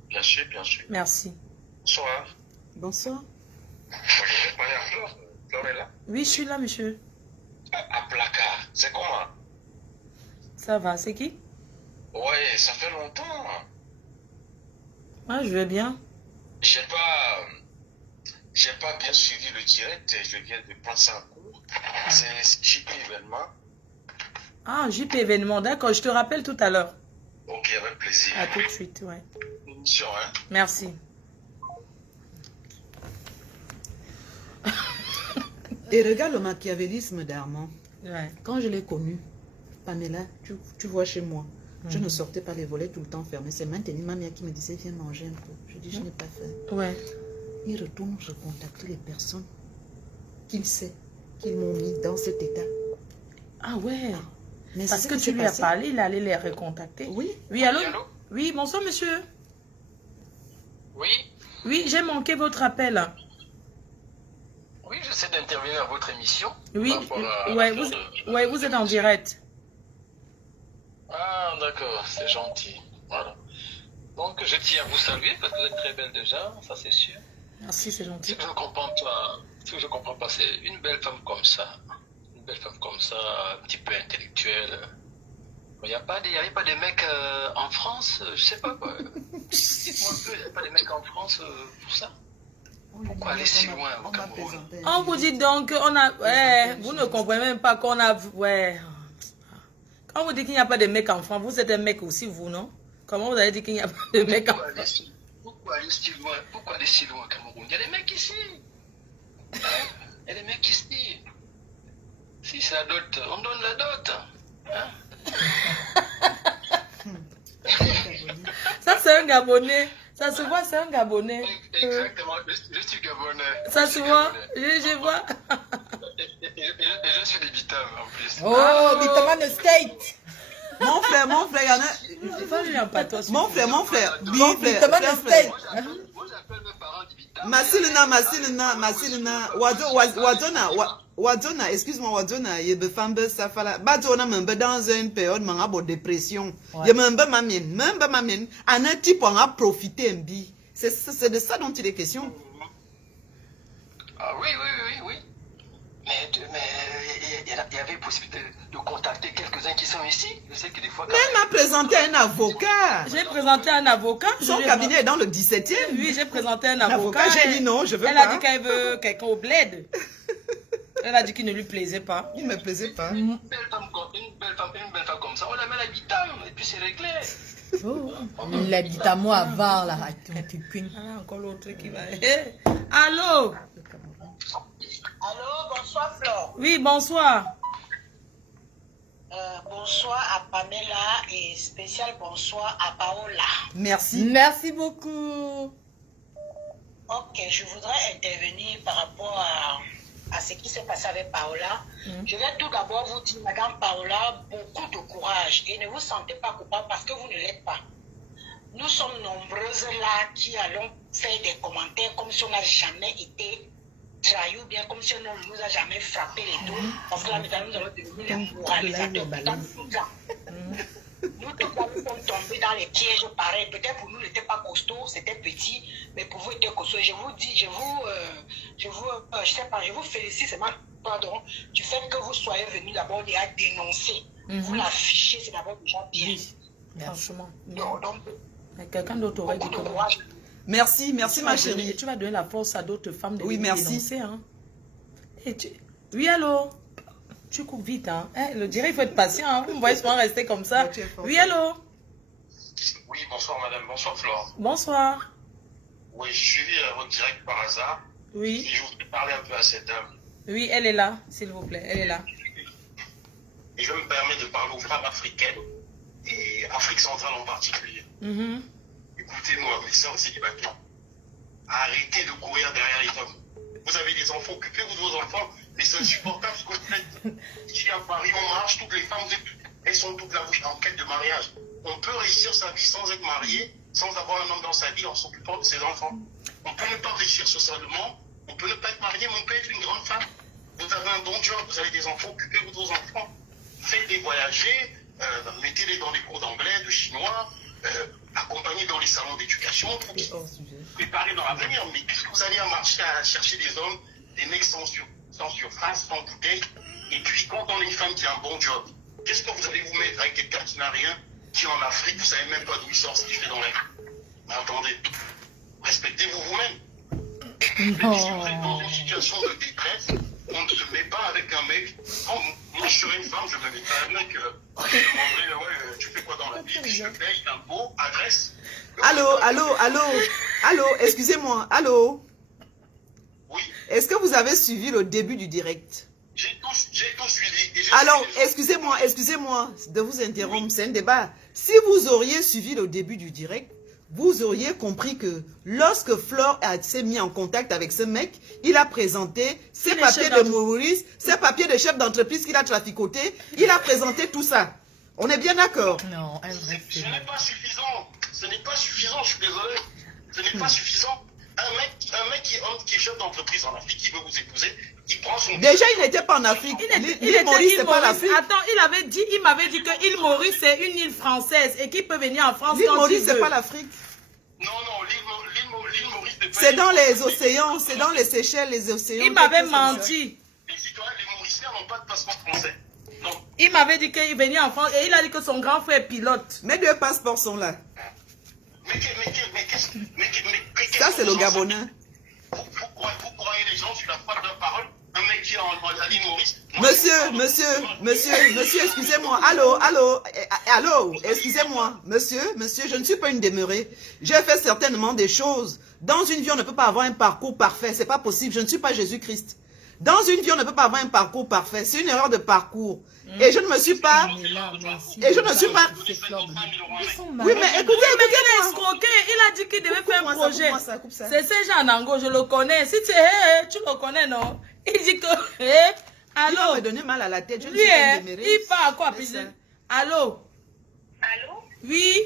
Bien sûr, bien sûr. Merci. Bonsoir. Bonsoir. Moi, je vais parler à Flore. Flore est là. Oui, je suis là, monsieur. À placard. C'est comment? Ça va, c'est qui? Ouais, ça fait longtemps. Moi, je vais bien. J'ai pas bien suivi le direct. Je viens de prendre ça en cours. C'est JP événement. Ah, JP événement, d'accord. Je te rappelle tout à l'heure. Ok, avec plaisir. À tout de suite, ouais. Émission, hein. Merci. Et regarde le machiavélisme d'Armand. Ouais. Quand je l'ai connu, Pamela, tu vois chez moi, je ne sortais pas les volets tout le temps fermés. C'est maintenant ma mère qui me disait, viens manger un peu. Je dis, je n'ai pas faim. Ouais. Il retourne recontacter les personnes qu'il sait, qu'ils m'ont mis dans cet état. Ah ouais. Mais Parce c'est que ce qui tu s'est lui as passé. parlé, il allait les recontacter. Oui. Oui, allô? Oui, allô? Oui, bonsoir, monsieur. Oui. Oui, j'ai manqué votre appel. Oui, j'essaie d'intervenir à votre émission. Oui, Par rapport à ouais, l'affaire vous êtes en direct. Ah, d'accord, c'est gentil. Voilà. Donc, je tiens à vous saluer parce que vous êtes très belle déjà, ça c'est sûr. Merci, c'est Ce gentil. que je ne comprends pas, c'est une belle femme comme ça, un petit peu intellectuelle. Il n'y avait pas des mecs en France, je sais pas quoi. Dites-moi un peu, il n'y a pas des mecs en France pour ça? Pourquoi aller si loin au Cameroun? On vous dit donc, on a... Ouais, vous ne comprenez même pas qu'on a... Ouais. Quand on vous dit qu'il n'y a pas de mecs en France, vous êtes un mec aussi, vous, non? Comment vous avez dit qu'il n'y a pas de mecs en France? Pourquoi aller si loin? Pourquoi aller si loin au Cameroun? Il y a des mecs ici. Il y a des mecs ici. Si c'est la dot, on donne la dot. Hein? Ça, c'est un Gabonais. Ça se voit, c'est un Gabonais. Exactement, je suis Gabonais. Ça se voit, je vois. Et je suis des Bitam en plus. Oh, Bitaman State. Mon frère, il y en a... Faut lui en patois, Mon frère, Bitaman State. Moi j'appelle mes parents des Bitam. Masilina, Wadzona, excuse-moi, Wadzona, il y a des femmes de Safala. Badzona, même dans une période, mais de dépression. Il y a même mamien, un type en a profité un bi. C'est de ça dont il est question. Ah oui. Mais il y avait possibilité de contacter quelques-uns qui sont ici. Je sais que des fois... Mais elle m'a présenté un avocat. J'ai présenté un avocat. Son cabinet est dans le 17e. Oui, j'ai présenté un L'avocat, avocat. j'ai dit non, je veux Elle pas. a dit qu'elle veut quelqu'un au bled. Elle a dit qu'il ne lui plaisait pas. Il ne me plaisait pas. Une belle femme comme ça, on la met à la Bitam et puis c'est réglé. Il habite à moi avant, là. Ah, encore l'autre qui va... Hey. Allô? Allô, bonsoir Flore. Oui, bonsoir. Bonsoir à Pamela et spécial bonsoir à Paola. Merci. Merci beaucoup. Ok, je voudrais intervenir par rapport à ce qui s'est passé avec Paola. Je vais tout d'abord vous dire, Madame Paola, beaucoup de courage et ne vous sentez pas coupable parce que vous ne l'êtes pas. Nous sommes nombreuses là qui allons faire des commentaires comme si on n'a jamais été trahi ou bien comme si on ne nous a jamais frappé les dos. Parce que là, maintenant, nous allons devenir les moralisateurs. Nous tous là, nous sommes tombés dans les pièges pareils. Peut-être pour nous, n'était pas costaud, c'était petit, mais pour vous, c'était costaud. Je vous dis, je sais pas, je vous félicite seulement, pardon, du fait que vous soyez venu d'abord déjà dénoncer. Vous l'affichez, c'est d'abord déjà bien. Oui, franchement. Donc, Mais quelqu'un d'autre aurait dit beaucoup de comment? courage. Merci ma Et chérie. tu vas donner la force à d'autres femmes de Oui, venir merci. dénoncer. Hein. Oui, allô? Tu coupes vite, hein? Le direct, il faut être patient. Hein? Vous me voyez souvent rester comme ça. Oui, allô? Oui, bonsoir madame, bonsoir Flore. Bonsoir. Oui, je suis votre direct par hasard. Oui, Et je voudrais parler un peu à cette dame. oui, elle est là, s'il vous plaît. Elle est là. Et je me permets de parler aux femmes africaines et Afrique centrale en particulier. Mhm. Écoutez-moi, mes sœurs célibataires. Arrêtez de courir derrière les hommes. Vous avez des enfants, occupez-vous de vos enfants, mais c'est insupportable ce que vous faites. Ici à Paris, on marche, toutes les femmes, elles sont toutes là en quête de mariage. On peut réussir sa vie sans être marié, sans avoir un homme dans sa vie en s'occupant de ses enfants. On peut ne pas réussir socialement, on peut ne pas être marié, mais on peut être une grande femme. Vous avez un bon job, vous avez des enfants, occupez-vous de vos enfants. Faites-les voyager, mettez-les dans les cours d'anglais, de chinois, accompagnez dans les salons d'éducation pour qu'ils préparez leur avenir. Mais puisque vous allez marcher à chercher des hommes, des mecs sans surface, sans bouteille, et puis quand on est une femme qui a un bon job, qu'est-ce que vous allez vous mettre avec quelqu'un qui n'a rien, qui est en Afrique, vous savez même pas d'où il sort, ce qu'il fait dans la vie. Mais attendez, respectez-vous vous-même. Et puis si vous êtes dans une situation de détresse, on ne se met pas avec un mec. Oh, moi je serais une femme, je me mettrais avec un mec. Je demanderais, ouais, tu fais quoi dans la vie? Je te paye, t'es un beau, adresse. Allô, excusez-moi, allô. Oui, Est-ce que vous avez suivi le début du direct? j'ai tout suivi. Et j'ai Alors, suivi les autres. excusez-moi de vous interrompre, c'est un débat. Si vous auriez suivi le début du direct, vous auriez compris que lorsque Flore s'est mis en contact avec ce mec, il a présenté ses papiers de Maurice, ses papiers de chef d'entreprise qu'il a traficoté, il a présenté tout ça. On est bien d'accord? Non, un vrai Ce n'est pas suffisant. Ce n'est pas suffisant, je suis désolé. Ce n'est pas suffisant. Un mec qui est chef d'entreprise en Afrique, qui veut vous épouser, il prend son... Déjà, il n'était pas en Afrique. L'île Maurice, c'est pas l'Afrique. Attends, il m'avait dit que l'île Maurice, c'est une île française et qu'il peut venir en France L'île quand il Maurice, veut. c'est pas l'Afrique. Non, l'île Maurice... C'est dans les océans, c'est dans les Seychelles, les océans. Il m'avait menti. Les citoyens, les Mauriciens n'ont pas de passeport français. Non. Il m'avait dit qu'il venait en France et il a dit que son grand frère est pilote. Mes 2 passeports sont là. Ça, c'est le Gabonais. Vous croyez les gens sur la foi de leur parole? Un mec qui est en l'île Maurice. Monsieur, excusez-moi. Allô, excusez-moi. Monsieur, je ne suis pas une demeurée. J'ai fait certainement des choses. Dans une vie, on ne peut pas avoir un parcours parfait. C'est pas possible. Je ne suis pas Jésus-Christ. Dans une vie, on ne peut pas avoir un parcours parfait. C'est une erreur de parcours. Et je ne me suis pas... Et je ne suis pas... Oui, mais écoutez, Il a escroqué. Il a dit qu'il devait faire un projet. C'est ce Jean Nango, je le connais. Si tu le connais, non? Il dit que... Il allô? m'a donné mal à la tête. Je ne Lui, suis pas une demeurée. il part à quoi? Allô? Allô? Oui?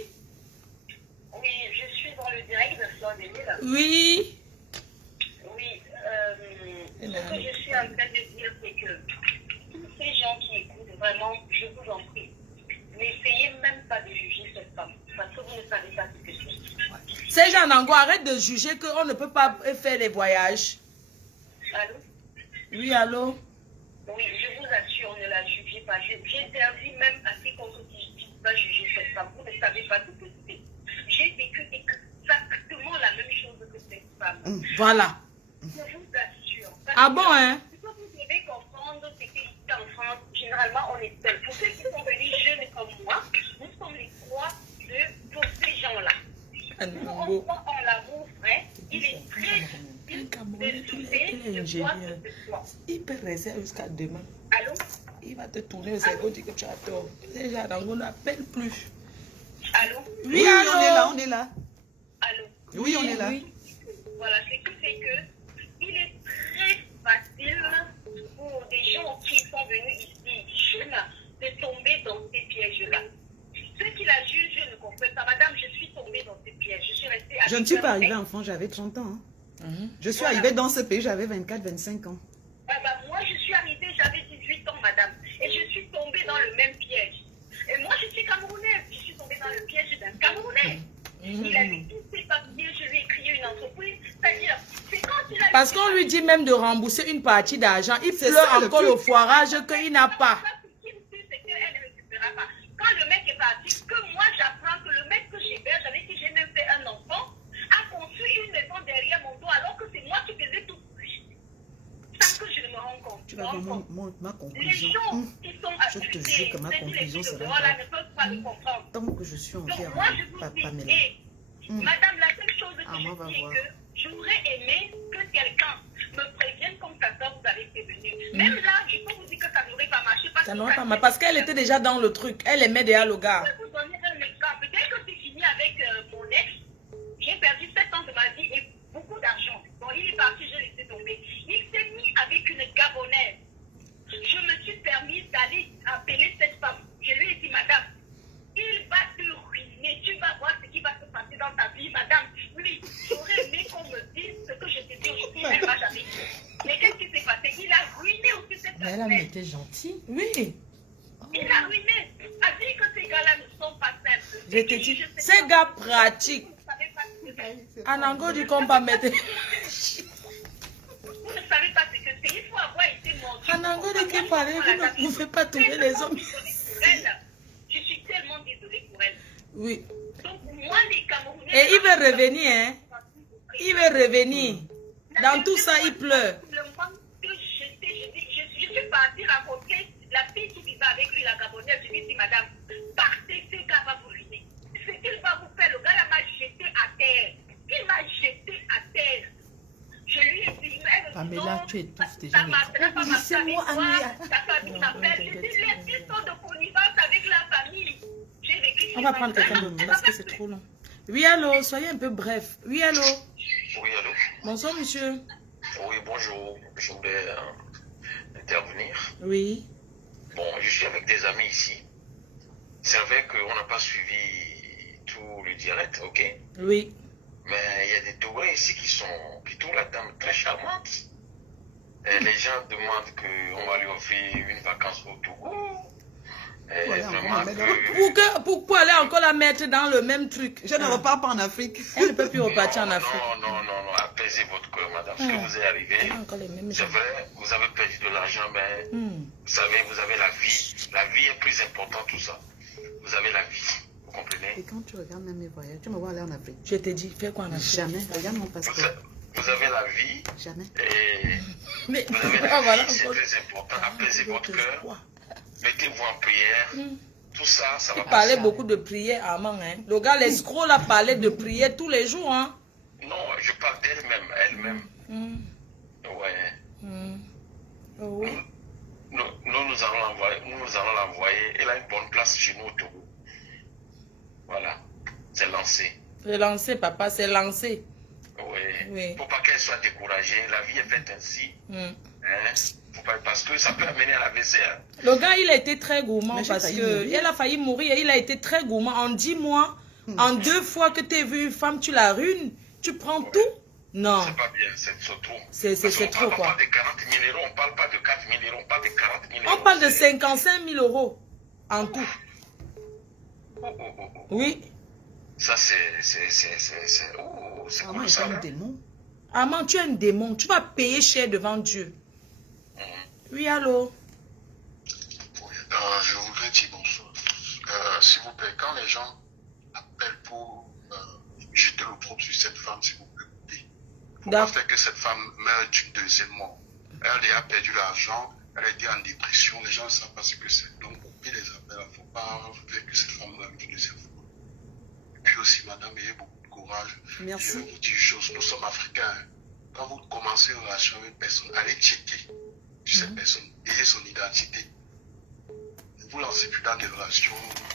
Oui, je suis dans le direct de Fleur des Mille. Oui? Oui, ce que je suis en train de dire, c'est que tous ces gens qui écoutent, vraiment, je vous en prie, n'essayez même pas de juger cette femme, parce que vous ne savez pas ce que c'est. C'est Jean Nango, arrête de juger qu'on ne peut pas faire les voyages. Allô? Oui, allô? Oui, je vous assure, ne la jugez pas. J'interdis même à quiconque qui va juger cette femme. Vous ne savez pas ce que c'est. J'ai vécu exactement la même chose que cette femme. Voilà. Je vous assure. Ah bon, hein? Ce que vous devez comprendre, c'est qu'ici en France, généralement, on est seul. Pour ceux qui sont venus jeunes comme moi, nous sommes les proies pour ces gens-là. Nous, on croit en l'amour vrai. Il est très difficile de voir ce que soit. Il peut rester jusqu'à demain. Allô? Il va te tourner le cerveau, dire que tu as tort. Les gens Nango n'appellent plus. Allô? Oui, on est là. Allô? Oui, on est là. Voilà, ce qui fait que il est très facile pour des gens qui sont venus ici jeunes de tomber dans ces pièges-là. Ceux qui la jugent, je ne comprends pas. Madame, je suis tombée dans ces pièges. Je suis restée Je ne suis pas arrivée enfant, j'avais 30 ans. Je suis arrivée dans ce pays, j'avais 24-25 ans. Moi, je suis arrivée, j'avais 18 ans, madame. Et je suis tombée dans le même piège. Et moi, je suis camerounaise. Je suis tombée dans le piège d'un Camerounais. Il a eu tous ses papiers, je lui ai créé une entreprise. C'est-à-dire, c'est quand il a... Parce qu'on lui dit même de rembourser une partie d'argent. Il C'est pleure ça, le encore truc. le foirage qu'il n'a pas. Ce qui me tue, c'est qu'elle ne récupérera pas. Quand le mec est parti, que moi j'apprends que le mec que j'héberge, avec qui j'ai même fait un enfant, a construit une maison derrière mon dos alors que c'est moi qui faisais tout. Sans que je ne me rends compte. Tu vas voir ma Les conclusion. gens qui sont Je te accusés, jure que ma c'est-à-dire les conclusion filles de sera dehors là grave. ne peuvent pas le comprendre. Tant que je suis en vie Donc moi je vous avec dis, Pamela. madame, la seule chose que Ah, moi, on va je dis voir. est que j'aurais aimé que quelqu'un me prévienne comme sa soeur vous avez été venue. Même là, je peux vous dire que ça n'aurait pas marché. Ça n'aurait pas mal. Parce qu'elle était déjà dans le truc. Elle aimait déjà le gars. Je vais vous donner un exemple. Dès que c'est fini avec mon ex, j'ai perdu 7 ans de ma vie et beaucoup d'argent. Bon, il est parti, je l'ai laissé tomber. Il s'est mis avec une Gabonaise. Je me suis permis d'aller appeler cette femme. Je lui ai dit, madame, il va te ruiner. Tu vas voir ce qui va se passer dans ta vie, madame. Oui, j'aurais aimé qu'on me dise ce que je t'ai dit aujourd'hui. Elle m'a jamais dit. Mais qu'est-ce qui s'est passé? Il a ruiné aussi cette Mais elle femme. était gentille. Oui. Il a ruiné. A dit que ces gars-là ne sont pas simples. Je te dis, ces gars pratiques. Vous ne savez pas ce que c'est. Anango dit qu'on va mettre. Vous ne savez pas ce que c'est. Il faut avoir été mordu. Anango dit qu'il fallait, vous ne pouvez pas trouver les hommes. Je suis tellement désolée pour elle. Oui. Donc, moi, les Camerounais... Et il veut revenir, hein. Il veut revenir. Dans tout ça, il pleure. Le manque que je suis partie rencontrer la fille qui vivait avec lui, la Gabonaise. Je lui ai dit, madame, partez, ce gars va vous ruiner. Ce qu'il va vous faire, le gars là m'a jeté à terre. Il m'a jeté à terre. Je lui ai dit, Pamela, tu étouffes déjà les c'est moi, ta famille m'appelle. Je dis, les filles sont de connivence avec la famille. J'ai vécu... On va prendre quelqu'un de nous parce que c'est trop long. Oui, allô, soyez un peu bref. Oui, allô. Oui, allô? Bonsoir, monsieur. Oui, bonjour. Je voulais intervenir. Oui. Bon, je suis avec des amis ici. C'est vrai qu'on n'a pas suivi tout le direct, ok? Oui. Mais il y a des Togolais ici qui trouvent la dame très charmante. Et les gens demandent qu'on va lui offrir une vacance au Togo. Et Voilà, vraiment on va que... Pourquoi aller encore la mettre dans le même truc? Je ne repars pas en Afrique. Elle ne peut plus repartir en Afrique. Non, apaisez votre cœur, madame. Ce que vous êtes arrivé, Elle a encore les mêmes c'est gens. vrai, vous avez perdu de l'argent, mais vous savez, vous avez la vie. La vie est plus importante, tout ça. Vous avez la vie, vous comprenez? Et quand tu regardes même mes voyages, tu me vois aller en Afrique. Je t'ai dit, fais quoi en Afrique? Jamais. Regarde mon Vous, passeport. vous avez la vie Jamais. et Mais vous avez la voilà vie, c'est encore. très important. Apaisez votre cœur, espoir. mettez-vous en prière. Tout ça, ça va Il parlait passer. beaucoup de prière, Armand. Hein. Le gars, l'escroc, là, parlait de prière tous les jours. Hein. Non, je parle d'elle-même, elle-même. Ouais. Oh, oui. Nous allons l'envoyer. Elle a une bonne place chez nous au Togo. Voilà, c'est lancé. C'est lancé, papa, c'est lancé. Oui. Oui. Faut pas qu'elle soit découragée. La vie est faite ainsi. Hein? Faut pas, parce que ça peut amener à la l'AVC. Hein? Le gars, il a été très gourmand Mais j'ai parce failli que mourir. il a failli mourir et il a été très gourmand. En 10 mois, en 2 fois que tu as vu une femme, tu la ruines, tu prends tout. Non, C'est pas bien, c'est trop. C'est Parce qu'on trop, parle quoi. pas de 40 000 euros, on parle pas de 4 000 euros, on parle de 40 000 euros. On parle de C'est- 55 000 euros en tout. Oh. Oui. Ça, c'est Ah, moi, cool il ça. est un Hein? démon. Armand, tu es un démon. Tu vas payer cher devant Dieu. Oui, allô? Je voudrais dire bonsoir. S'il vous plaît, quand les gens appellent pour jeter l'opprobre sur cette femme, s'il vous plaît, écoutez. Faut pas faire que cette femme meure d'une deuxième mort. Elle a perdu l'argent, elle a été en dépression, les gens ne savent pas ce que c'est. Donc, coupez les appels, il ne faut pas faire que cette femme meure d'une deuxième fois. Et puis aussi, madame, ayez beaucoup de courage. Merci. Je vais vous dire une chose, nous sommes africains. Quand vous commencez une relation avec une personne, allez checker sur cette personne, ayez son identité. Ne vous lancez plus dans des relations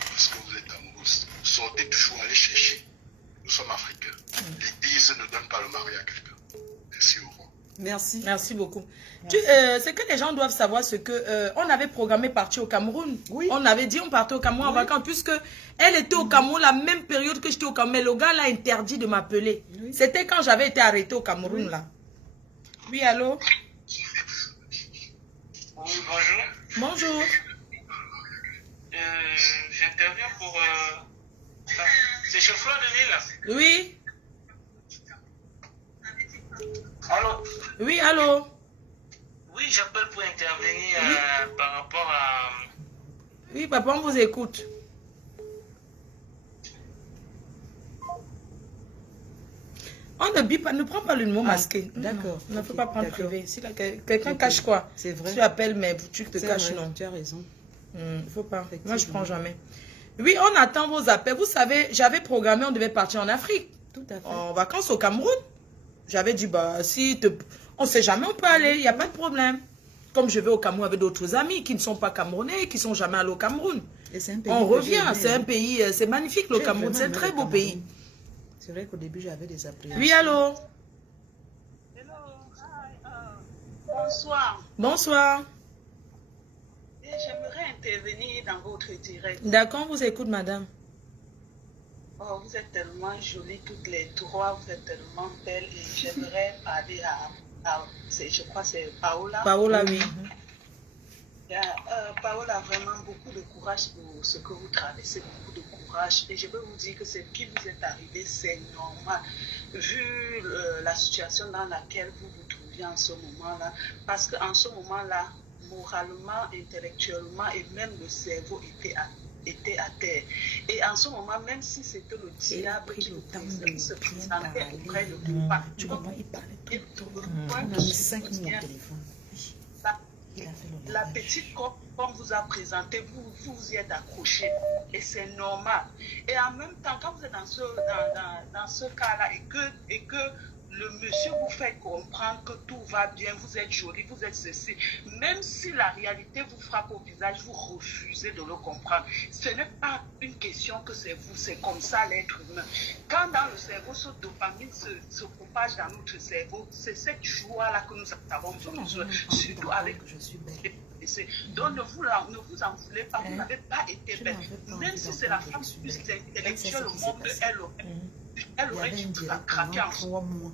parce que vous êtes amoureuse. Sortez toujours, allez chercher. Nous sommes africains. L'Église ne donne pas le mari à quelqu'un. Merci, au revoir. Merci. Merci beaucoup. C'est que les gens doivent savoir ce que on avait programmé partir au Cameroun. Oui. On avait dit on partait au Cameroun en vacances puisque elle était au Cameroun la même période que j'étais au Cameroun. Mais le gars l'a interdit de m'appeler. Oui. C'était quand j'avais été arrêtée au Cameroun là. Oui, allô? Oui, bonjour. Bonjour. J'interviens pour... C'est chez Fleur de Lille, là. Oui. Allô? Oui, allô? Oui, j'appelle pour intervenir par rapport à... Oui, papa, on vous écoute. On ne bip pas, ne prends pas le numéro masqué. d'accord. Non, il ne faut Ok, pas prendre d'accord. privé. Si quelqu'un Ok. cache quoi? C'est vrai. Si tu appelles mes boutiques, te C'est cache vrai, non. tu as raison. Il faut pas. Moi, je Effectivement. prends jamais. Oui, on attend vos appels. Vous savez, j'avais programmé, on devait partir en Afrique, Tout à fait. en vacances au Cameroun. J'avais dit, bah, on ne sait jamais, on peut aller, il n'y a pas de problème. Comme je vais au Cameroun avec d'autres amis qui ne sont pas camerounais, qui ne sont jamais allés au Cameroun. Et c'est un pays On que revient, j'ai aimé, c'est hein. un pays, c'est magnifique le J'ai Cameroun, vraiment c'est un aimé très le beau pays. Cameroun. C'est vrai qu'au début, j'avais des appréhensions. Oui, allô? Hello, hi, bonsoir. Bonsoir. Et j'aimerais intervenir dans votre direct. D'accord, on vous écoute, madame. Oh, vous êtes tellement jolies toutes les trois, vous êtes tellement belles et j'aimerais parler je crois que c'est Paola. Paola, oui. Paola a vraiment beaucoup de courage pour ce que vous traversez, beaucoup de courage. Et je peux vous dire que ce qui vous est arrivé, c'est normal, vu la situation dans laquelle vous vous trouvez en ce moment-là. Parce qu'en ce moment-là, moralement, intellectuellement et même le cerveau était à terre. Et en ce moment, même si c'était le diable qui vous se présentait auprès de vous, Tu comprends, il parlait tout le temps. On a mis 5 minutes au téléphone. Il a fait le la lavage. petite comme vous a présenté, vous y êtes accroché et c'est normal. Et en même temps, quand vous êtes dans ce cas-là et que le monsieur vous fait comprendre que tout va bien, vous êtes jolie, vous êtes ceci, même si la réalité vous frappe au visage, vous refusez de le comprendre. Ce n'est pas une question que c'est vous, c'est comme ça l'être humain. Quand dans le cerveau, ce dopamine se propage dans notre cerveau, c'est cette joie-là que nous avons besoin, surtout avec Je suis belle. donc ne vous en voulez pas, vous n'avez pas été belle. Même si c'est la femme plus intellectuelle au monde, elle Elle Il y aurait avait un dû direct craquer pendant en 3 mois.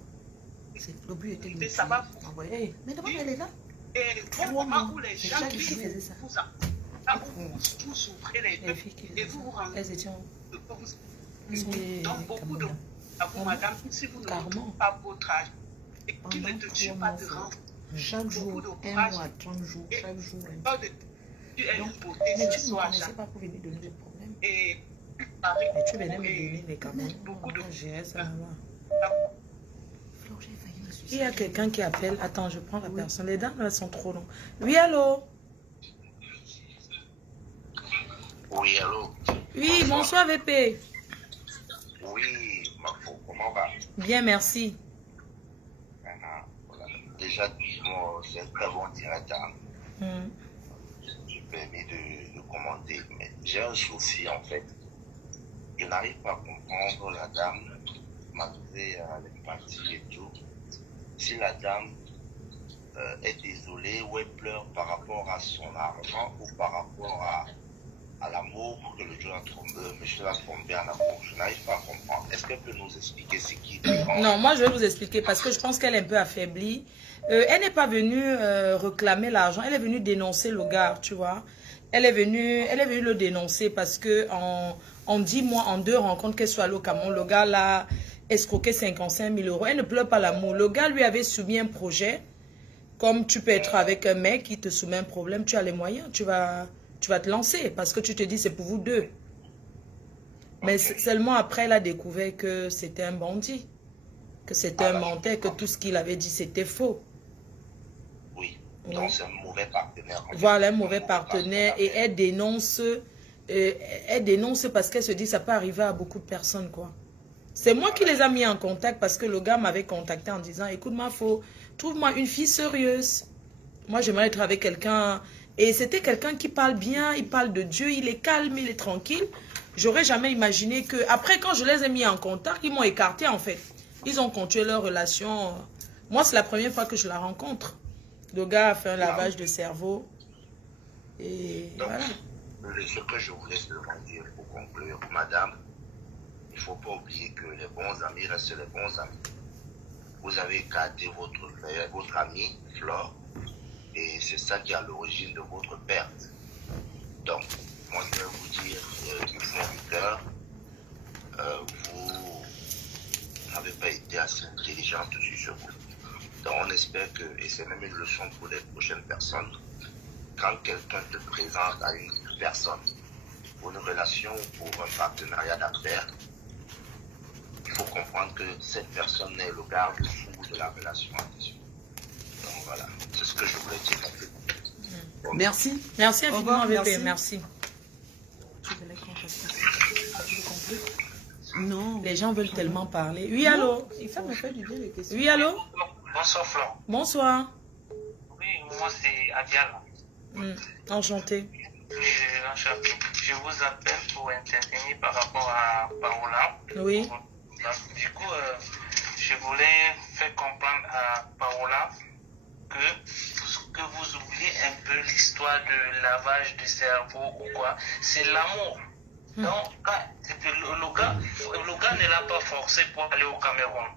Le but était de Et ça va me envoyer. Mais d'abord, elle est là. Et au 3 moment mois. où les C'est gens chaque qui jour faisait ça. vous là où vous ouvrez les Les yeux filles qui et faisaient vous vous ça, rendez elles étaient en... donc beaucoup de à vous, madame, si vous ne Carrément. retrouvez pas votre âge et qu'il ne Pendant te tue 3 pas mois, de frère. rang, Chaque jour, beaucoup de 1 courage. mois, 30 jours, Et chaque jour. pas de tu es Donc, une beauté Mais ce tu ne me soir connaissais là. pas pour venir donner des problèmes. Et Paris, Mais tu venais me et donner les caméras. beaucoup de Gérer ça là-bas. Flore, j'ai failli me suicider. Il y a quelqu'un qui appelle. Attends, je prends la personne. Les dames, elles sont trop longues. Oui, allô? Oui, allô? Oui, bonsoir, VP. Oui, Marco, comment va? Bien, merci. Voilà. Déjà, c'est un très bon direct. Hein. Hmm. Je permets de commenter. Mais j'ai un souci, en fait. Je n'arrive pas à comprendre la dame, malgré l'empathie et tout. Si la dame est désolée ou elle pleure par rapport à son argent ou par rapport à l'amour que le monsieur l'a trompé en amour. Je n'arrive pas à comprendre. Est-ce qu'elle peut nous expliquer ce qui dérange? Non, moi je vais vous expliquer parce que je pense qu'elle est un peu affaiblie. Elle n'est pas venue réclamer l'argent, elle est venue dénoncer le gars, tu vois. Elle est venue le dénoncer parce que en 10 mois, en 2 rencontres qu'elle soit allée au Cameroun, le gars l'a escroqué 55 000 €. Elle ne pleure pas l'amour. Le gars lui avait soumis un projet. Comme tu peux être avec un mec qui te soumet un problème, tu as les moyens, tu vas te lancer parce que tu te dis c'est pour vous deux. Mais seulement après, elle a découvert que c'était un bandit, que c'était un menteur, que tout ce qu'il avait dit c'était faux. Oui, donc c'est un mauvais partenaire. Voilà, un mauvais partenaire et elle dénonce parce qu'elle se dit ça peut arriver à beaucoup de personnes, quoi. C'est moi qui les a mis en contact parce que le gars m'avait contacté en disant écoute-moi, trouve-moi une fille sérieuse. Moi, j'aimerais être avec quelqu'un. Et c'était quelqu'un qui parle bien, il parle de Dieu, il est calme, il est tranquille. J'aurais jamais imaginé que... Après, quand je les ai mis en contact, ils m'ont écarté, en fait. Ils ont continué leur relation. Moi, c'est la première fois que je la rencontre. Le gars a fait un lavage de cerveau. Et donc, voilà. Ce que je voulais seulement dire pour conclure, madame, il ne faut pas oublier que les bons amis restent les bons amis. Vous avez gâté votre amie, Flore, et c'est ça qui est à l'origine de votre perte. Donc, moi je vais vous dire, du fond du cœur, vous n'avez pas été assez intelligente sur ce coup. Donc on espère que, et c'est même une leçon pour les prochaines personnes, quand quelqu'un te présente à une personne pour une relation ou pour un partenariat d'affaires, il faut comprendre que cette personne est le garde-fou de la relation en question. Donc voilà, c'est ce que je voulais dire. Merci. Merci infiniment, revoir, VP. Merci. Non. Les gens veulent tellement parler. Oui, allô? Ça me fait du bien les questions. Oui, allô? Bonsoir, Flore. Bonsoir. Oui, moi c'est Adial. Enchanté. Enchanté. Je vous appelle pour intervenir par rapport à Paola. Oui. Du coup, je voulais faire comprendre à Paola que vous oubliez un peu l'histoire de lavage de cerveau ou quoi. C'est l'amour. Donc, le gars ne l'a pas forcé pour aller au Cameroun.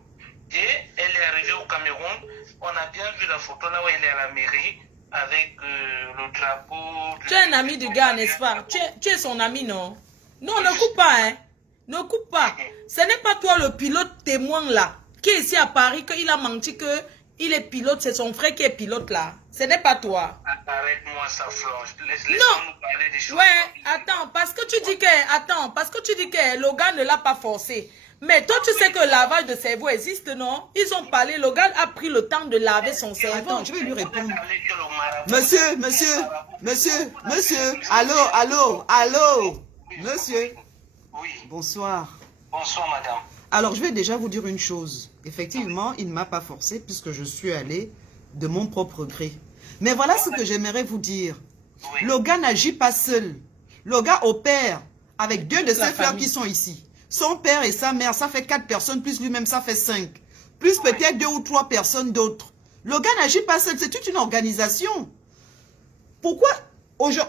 Et elle est arrivée au Cameroun. On a bien vu la photo là où elle est à la mairie avec le drapeau. Tu es un ami du gars, n'est-ce pas? Tu es son ami, non? Non, ne coupe pas, hein? Ne coupe pas. Ce n'est pas toi le pilote témoin là, qui est ici à Paris, qu'il a menti qu'il est pilote, c'est son frère qui est pilote là. Ce n'est pas toi. Arrête-moi ça, Flore. Non. Parler des choses. Ouais, attends, parce que tu dis que le gars ne l'a pas forcé. Mais toi, tu sais que le lavage de cerveau existe, non? Ils ont parlé, le gars a pris le temps de laver son cerveau. Attends, je vais lui répondre. Monsieur, allô, monsieur. Oui. Bonsoir. Bonsoir, madame. Alors, je vais déjà vous dire une chose. Effectivement, il ne m'a pas forcé puisque je suis allé de mon propre gré. Mais voilà ce que j'aimerais vous dire. Oui. Le gars n'agit pas seul. Le gars opère avec 2 de ses frères qui sont ici. Son père et sa mère, ça fait 4 personnes, plus lui-même, ça fait 5. Plus peut-être 2 ou 3 personnes d'autres. Le gars n'agit pas seul, c'est toute une organisation. Pourquoi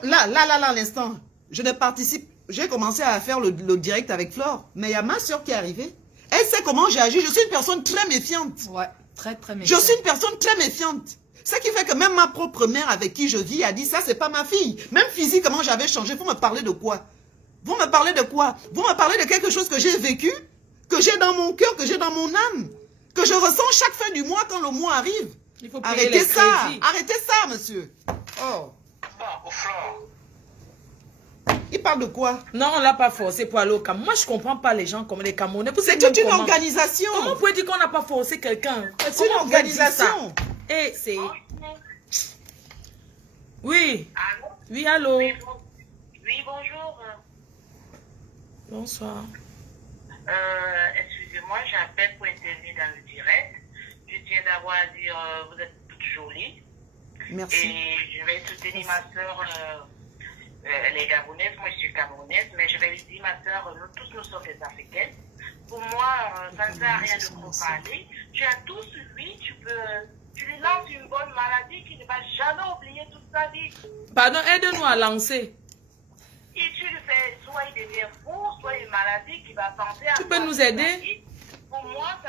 là, à l'instant, je ne participe. J'ai commencé à faire le direct avec Flore, mais il y a ma soeur qui est arrivée. Elle sait comment j'ai agi. Je suis une personne très méfiante. Ouais, très, très méfiante. Je suis une personne très méfiante. Ce qui fait que même ma propre mère avec qui je vis a dit ça, c'est pas ma fille. Même physiquement, j'avais changé. Vous me parlez de quoi? Vous me parlez de quoi? Vous me parlez de quelque chose que j'ai vécu, que j'ai dans mon cœur, que j'ai dans mon âme, que je ressens chaque fin du mois quand le mois arrive. Il faut payer Arrêtez les ça. crédits. Arrêtez ça, monsieur. Oh. Bon, au flanc. Il parle de quoi? Non, on l'a pas forcé pour aller au Cameroun. Moi, je comprends pas les gens comme les Camerounais. C'est toute une organisation. Comment vous pouvez dire qu'on n'a pas forcé quelqu'un? C'est une organisation. Et c'est... Oui. Allô? Oui, allô. Oui, bonjour. Bonsoir. Excusez-moi, j'appelle pour intervenir dans le direct. Je tiens d'avoir à dire, vous êtes toute jolie. Merci. Et je vais soutenir ma soeur, elle est gabonaise, moi je suis camerounaise, mais je vais lui dire, ma soeur, nous tous nous sommes des Africaines. Pour moi, ça ne sert à rien de trop parler. Tu as tout sur lui, tu lui lances une bonne maladie qui ne va jamais oublier toute sa vie. Pardon, aide-nous à lancer. Et tu le fais, soit il devient fou, soit une maladie qui va penser à... Tu peux nous aider? Pour moi,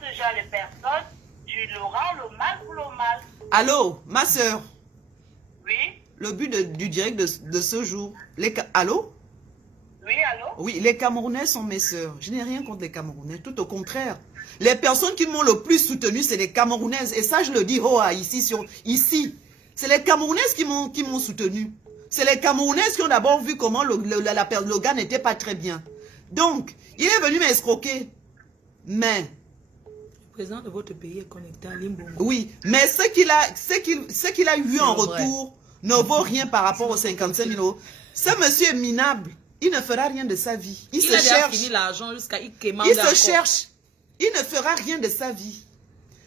ce genre de personne, tu le rends le mal pour le mal. Allô, ma soeur. Oui? Le but du direct de ce jour. Allô? Oui, allô? Oui, les Camerounais sont mes soeurs. Je n'ai rien contre les Camerounais, tout au contraire. Les personnes qui m'ont le plus soutenu, c'est les Camerounaises. Et ça, je le dis ici. C'est les Camerounaises qui m'ont soutenu. C'est les Camerounaises qui ont d'abord vu comment le gars n'était pas très bien. Donc, il est venu m'escroquer. Mais... Le président de votre pays est connecté à Limbongo. Oui, mais ce qu'il a eu en retour ne vaut rien par rapport aux 55 000 euros. Ce monsieur est minable. Il ne fera rien de sa vie. Il se a cherche. fini l'argent jusqu'à Il se cherche. Il ne fera rien de sa vie.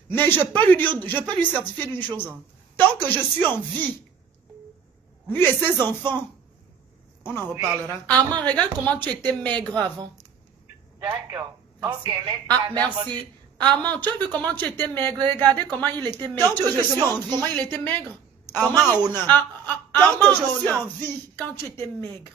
Mais je peux lui certifier d'une chose. Hein. Tant que je suis en vie, lui et ses enfants, on en reparlera. Armand, regarde comment tu étais maigre avant. D'accord. Ok, merci. Ah, merci. Armand, tu as vu comment tu étais maigre? Regardez comment il était maigre. Tant que je suis en vie. Comment il était maigre? Armand, tant que je suis en vie. Quand tu étais maigre,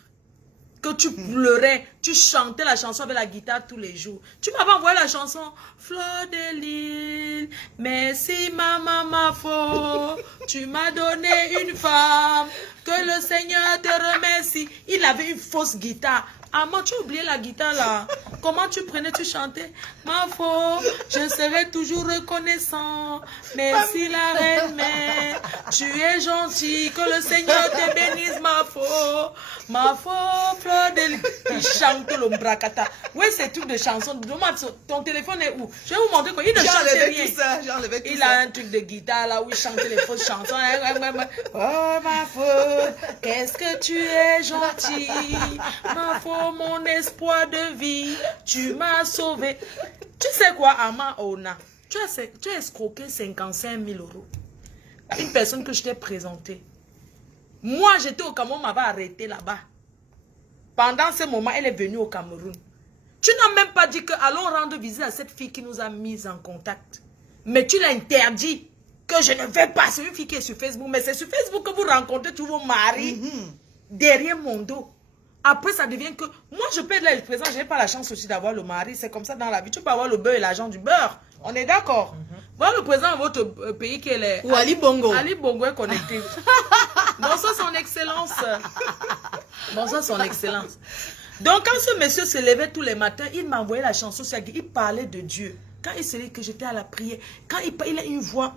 que tu pleurais, tu chantais la chanson avec la guitare tous les jours. Tu m'avais envoyé la chanson Fleur de l'île, merci maman ma faux, tu m'as donné une femme, que le Seigneur te remercie. Il avait une fausse guitare. Armand, tu as oublié la guitare là. Comment tu prenais, tu chantais? Ma faux, je serai toujours reconnaissant. Merci la reine mère. Tu es gentil, que le Seigneur te bénisse, ma faux. Ma faux, fleur de l'île. Il chante l'ombracata. Oui, c'est truc de chanson. Ton téléphone est où? Je vais vous montrer quoi. Il ne chantait rien. Il a un truc de guitare là où il chantait les fausses chansons. Oh ma faux, qu'est-ce que tu es gentil. Ma faux, mon espoir de vie, tu m'as sauvé. Tu sais quoi, Ama Ona? Tu as escroqué 55 000 euros. Une personne que je t'ai présentée. Moi, j'étais au Cameroun, on m'avait arrêté là-bas. Pendant ce moment, elle est venue au Cameroun. Tu n'as même pas dit que allons rendre visite à cette fille qui nous a mis en contact. Mais tu l'as interdit que je ne vais pas. C'est une fille qui est sur Facebook. Mais c'est sur Facebook que vous rencontrez tous vos maris derrière mon dos. Après, ça devient que... Moi, je peux être là le présent. Je n'ai pas la chance aussi d'avoir le mari. C'est comme ça dans la vie. Tu peux avoir le beurre et l'argent du beurre. On est d'accord. Voilà le président de votre pays qui est... Ou Ali Bongo. Ali Bongo est connecté. Bonsoir, son excellence. Bonsoir, son excellence. Donc, quand ce monsieur se levait tous les matins, il m'envoyait la chanson. Il parlait de Dieu. Quand il se dit que j'étais à la prière, quand il a une voix...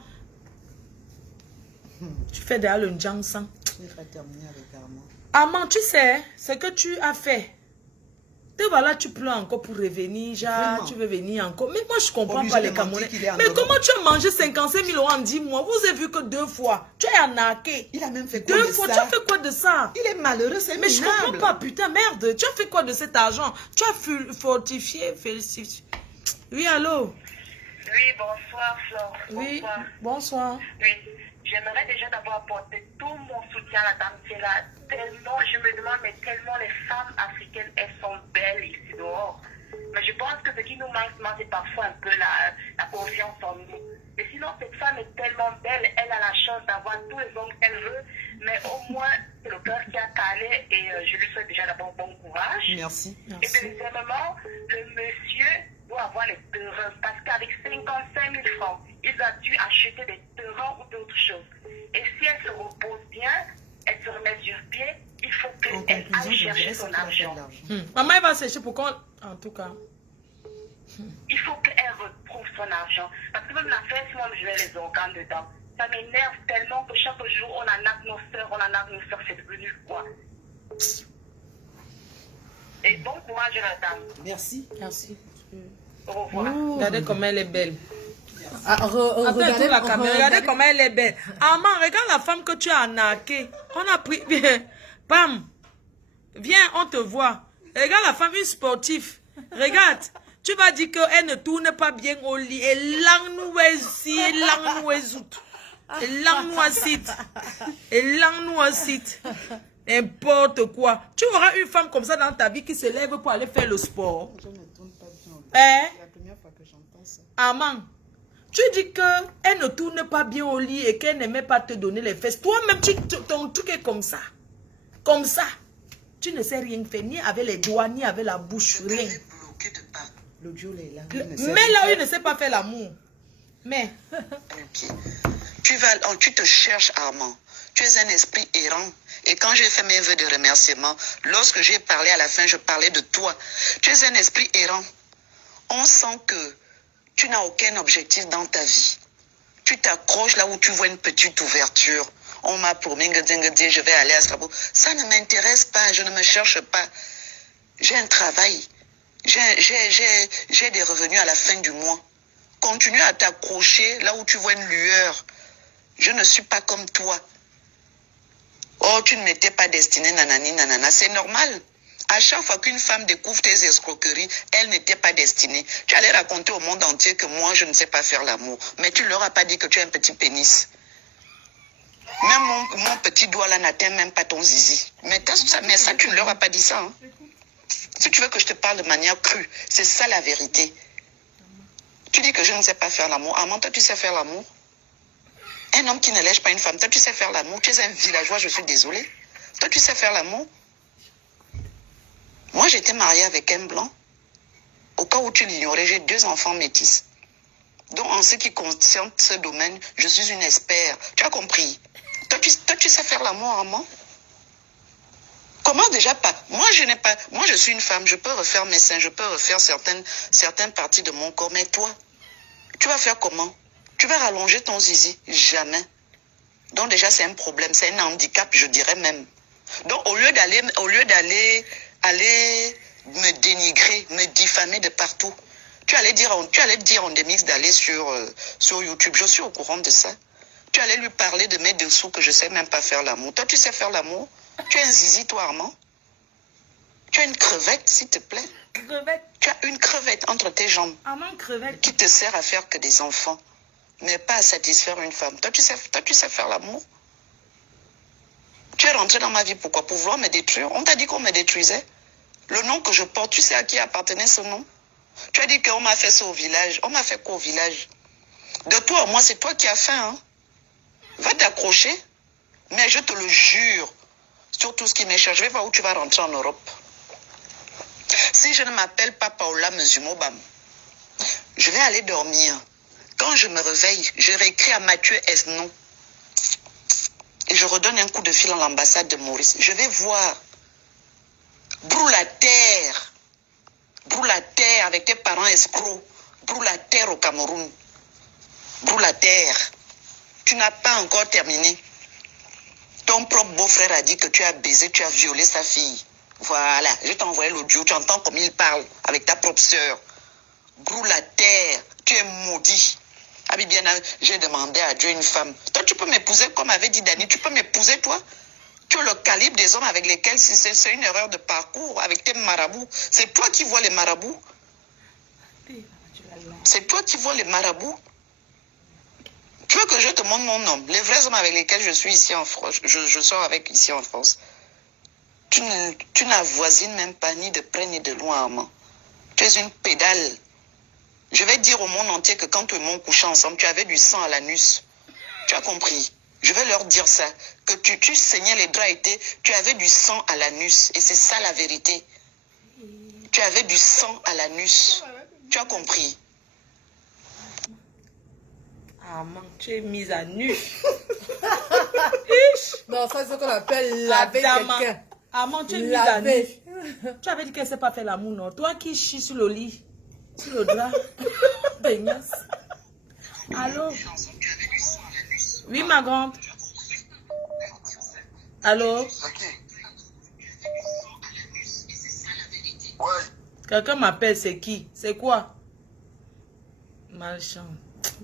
Tu fais derrière le Njangsan. Il va terminer avec Armand. Armand, tu sais, ce que tu as fait. Te voilà, tu pleures encore pour revenir. Genre, tu veux venir encore. Mais moi, je ne comprends pas les Camerounais. Mais comment tu as mangé 55 000 euros en 10 mois? Vous avez vu que 2 fois. Tu as arnaqué. Il a même fait quoi 2 de fois. ça? Tu as fait quoi de ça? Il est malheureux, c'est minable. Mais je ne comprends pas. Putain, merde. Tu as fait quoi de cet argent? Tu as fortifié, félicité. Oui, allô? Oui, bonsoir, Flore. Oui, bonsoir. Oui, j'aimerais déjà d'abord apporter tout mon soutien à la dame qui est là. Tellement, je me demande, mais tellement les femmes africaines, elles sont belles ici dehors. Mais je pense que ce qui nous manque, c'est parfois un peu la confiance en nous. Et sinon, cette femme est tellement belle, elle a la chance d'avoir tous les hommes qu'elle veut, mais au moins, c'est le cœur qui a calé et je lui souhaite déjà d'abord bon courage. Merci. Et deuxièmement, le monsieur pour avoir les terrains. Parce qu'avec 55 000 francs, il a dû acheter des terrains ou d'autres choses. Et si elle se repose bien, elle se remet sur pied, il faut qu'elle aille chercher son argent. Maman, elle va sécher pour qu'on... En tout cas. Il faut qu'elle retrouve son argent. Parce que même la fête, moi, je vais les organes dedans. Ça m'énerve tellement que chaque jour, on en a nos soeurs, c'est devenu quoi. Et bon courage, la dame. Merci. Merci. Au revoir. Regardez comment elle est belle. Regardez la caméra. Regardez comment elle est belle. Armand, regarde la femme que tu as arnaquée. On a pris... Bam. Viens, on te voit. Regarde la femme, une sportive. Regarde. Tu vas dire qu'elle ne tourne pas bien au lit. Et lang-nous ici, et lang-nous izout. Et lang-nous assit. Et lang-nous assit. N'importe quoi. Tu auras une femme comme ça dans ta vie qui se lève pour aller faire le sport. Je ne tourne pas bien. Hein? C'est la première fois que j'entends ça. Armand, tu dis qu'elle ne tourne pas bien au lit et qu'elle n'aimait pas te donner les fesses. Toi-même, ton truc est comme ça. Comme ça. Tu ne sais rien faire, ni avec les doigts, ni avec la bouche, rien. L'audio est là. Mais là où il ne sait pas faire l'amour. Mais. Okay. Tu te cherches, Armand. Tu es un esprit errant. Et quand j'ai fait mes vœux de remerciement, lorsque j'ai parlé à la fin, je parlais de toi. Tu es un esprit errant. On sent que tu n'as aucun objectif dans ta vie. Tu t'accroches là où tu vois une petite ouverture. On m'a promis que je vais aller à Strasbourg. Ça ne m'intéresse pas, je ne me cherche pas. J'ai un travail. J'ai des revenus à la fin du mois. Continue à t'accrocher là où tu vois une lueur. Je ne suis pas comme toi. Oh, tu ne m'étais pas destinée, nanani, nanana. C'est normal. À chaque fois qu'une femme découvre tes escroqueries, elle n'était pas destinée. Tu allais raconter au monde entier que moi, je ne sais pas faire l'amour. Mais tu ne leur as pas dit que tu as un petit pénis. Même mon petit doigt là n'atteint même pas ton zizi. Mais ça, tu ne leur as pas dit ça. Hein. Si tu veux que je te parle de manière crue, c'est ça la vérité. Tu dis que je ne sais pas faire l'amour. Armand, toi, tu sais faire l'amour? Un homme qui ne lèche pas une femme, toi, tu sais faire l'amour? Tu es un villageois, je suis désolée. Toi, tu sais faire l'amour? Moi, j'étais mariée avec un blanc. Au cas où tu l'ignorais, j'ai 2 enfants métis. Donc, en ce qui concerne ce domaine, je suis une expert. Tu as compris? Toi, tu sais faire l'amour, Armand? Comment déjà pas? Moi, je suis une femme, je peux refaire mes seins, je peux refaire certaines parties de mon corps. Mais toi, tu vas faire comment? Tu vas rallonger ton zizi? Jamais. Donc déjà, c'est un problème, c'est un handicap, je dirais même. Donc, au lieu d'aller me dénigrer, me diffamer de partout, tu allais dire en Demix d'aller sur YouTube. Je suis au courant de ça. Tu allais lui parler de mes dessous que je ne sais même pas faire l'amour. Toi, tu sais faire l'amour? Tu as un zizi, toi, Armand? Tu as une crevette, s'il te plaît? Crevette. Tu as une crevette entre tes jambes. Armand, crevette. Qui te sert à faire que des enfants, mais pas à satisfaire une femme. Toi, tu sais faire l'amour? Tu es rentré dans ma vie, pourquoi? Pour vouloir me détruire? On t'a dit qu'on me détruisait. Le nom que je porte, tu sais à qui appartenait ce nom? Tu as dit qu'on m'a fait ça au village. On m'a fait quoi au village? De toi, moi, c'est toi qui as faim, hein? Va t'accrocher. Mais je te le jure, sur tout ce qui m'échappe, je vais voir où tu vas rentrer en Europe. Si je ne m'appelle pas Paola Mesumobam, je vais aller dormir. Quand je me réveille, je réécris à Mathieu Esnon. Et je redonne un coup de fil à l'ambassade de Maurice. Je vais voir. Brûle la terre. Brûle la terre avec tes parents escrocs. Brûle la terre au Cameroun. Brûle la terre. Tu n'as pas encore terminé. Ton propre beau-frère a dit que tu as baisé, tu as violé sa fille. Voilà, je t'ai envoyé l'audio, tu entends comme il parle avec ta propre sœur. Brûle la terre, tu es maudit. Ah bien, j'ai demandé à Dieu une femme. Toi, tu peux m'épouser comme avait dit Dani, tu peux m'épouser toi? Tu as le calibre des hommes avec lesquels c'est une erreur de parcours, avec tes marabouts. C'est toi qui vois les marabouts. C'est toi qui vois les marabouts. Tu veux que je te montre mon homme? Les vrais hommes avec lesquels je suis ici en France, je sors avec ici en France. Tu n'avoisines même pas ni de près ni de loin, Armand. Tu es une pédale. Je vais dire au monde entier que quand toi et moi on couchait ensemble, tu avais du sang à l'anus. Tu as compris? Je vais leur dire ça. Que tu saignais les draps et tu avais du sang à l'anus. Et c'est ça la vérité. Tu avais du sang à l'anus. Tu as compris? Ah, man, tu es mise à nu. Non, ça c'est ce qu'on appelle laver quelqu'un. Ah, man, tu es mise à nu. Laver. Tu avais dit qu'elle ne sait pas faire l'amour, non? Toi qui chies sur le lit, sur le drap. Beignasse. Allô? Oui, ma grande. Allô? Quelqu'un m'appelle, c'est qui? C'est quoi? Malchant.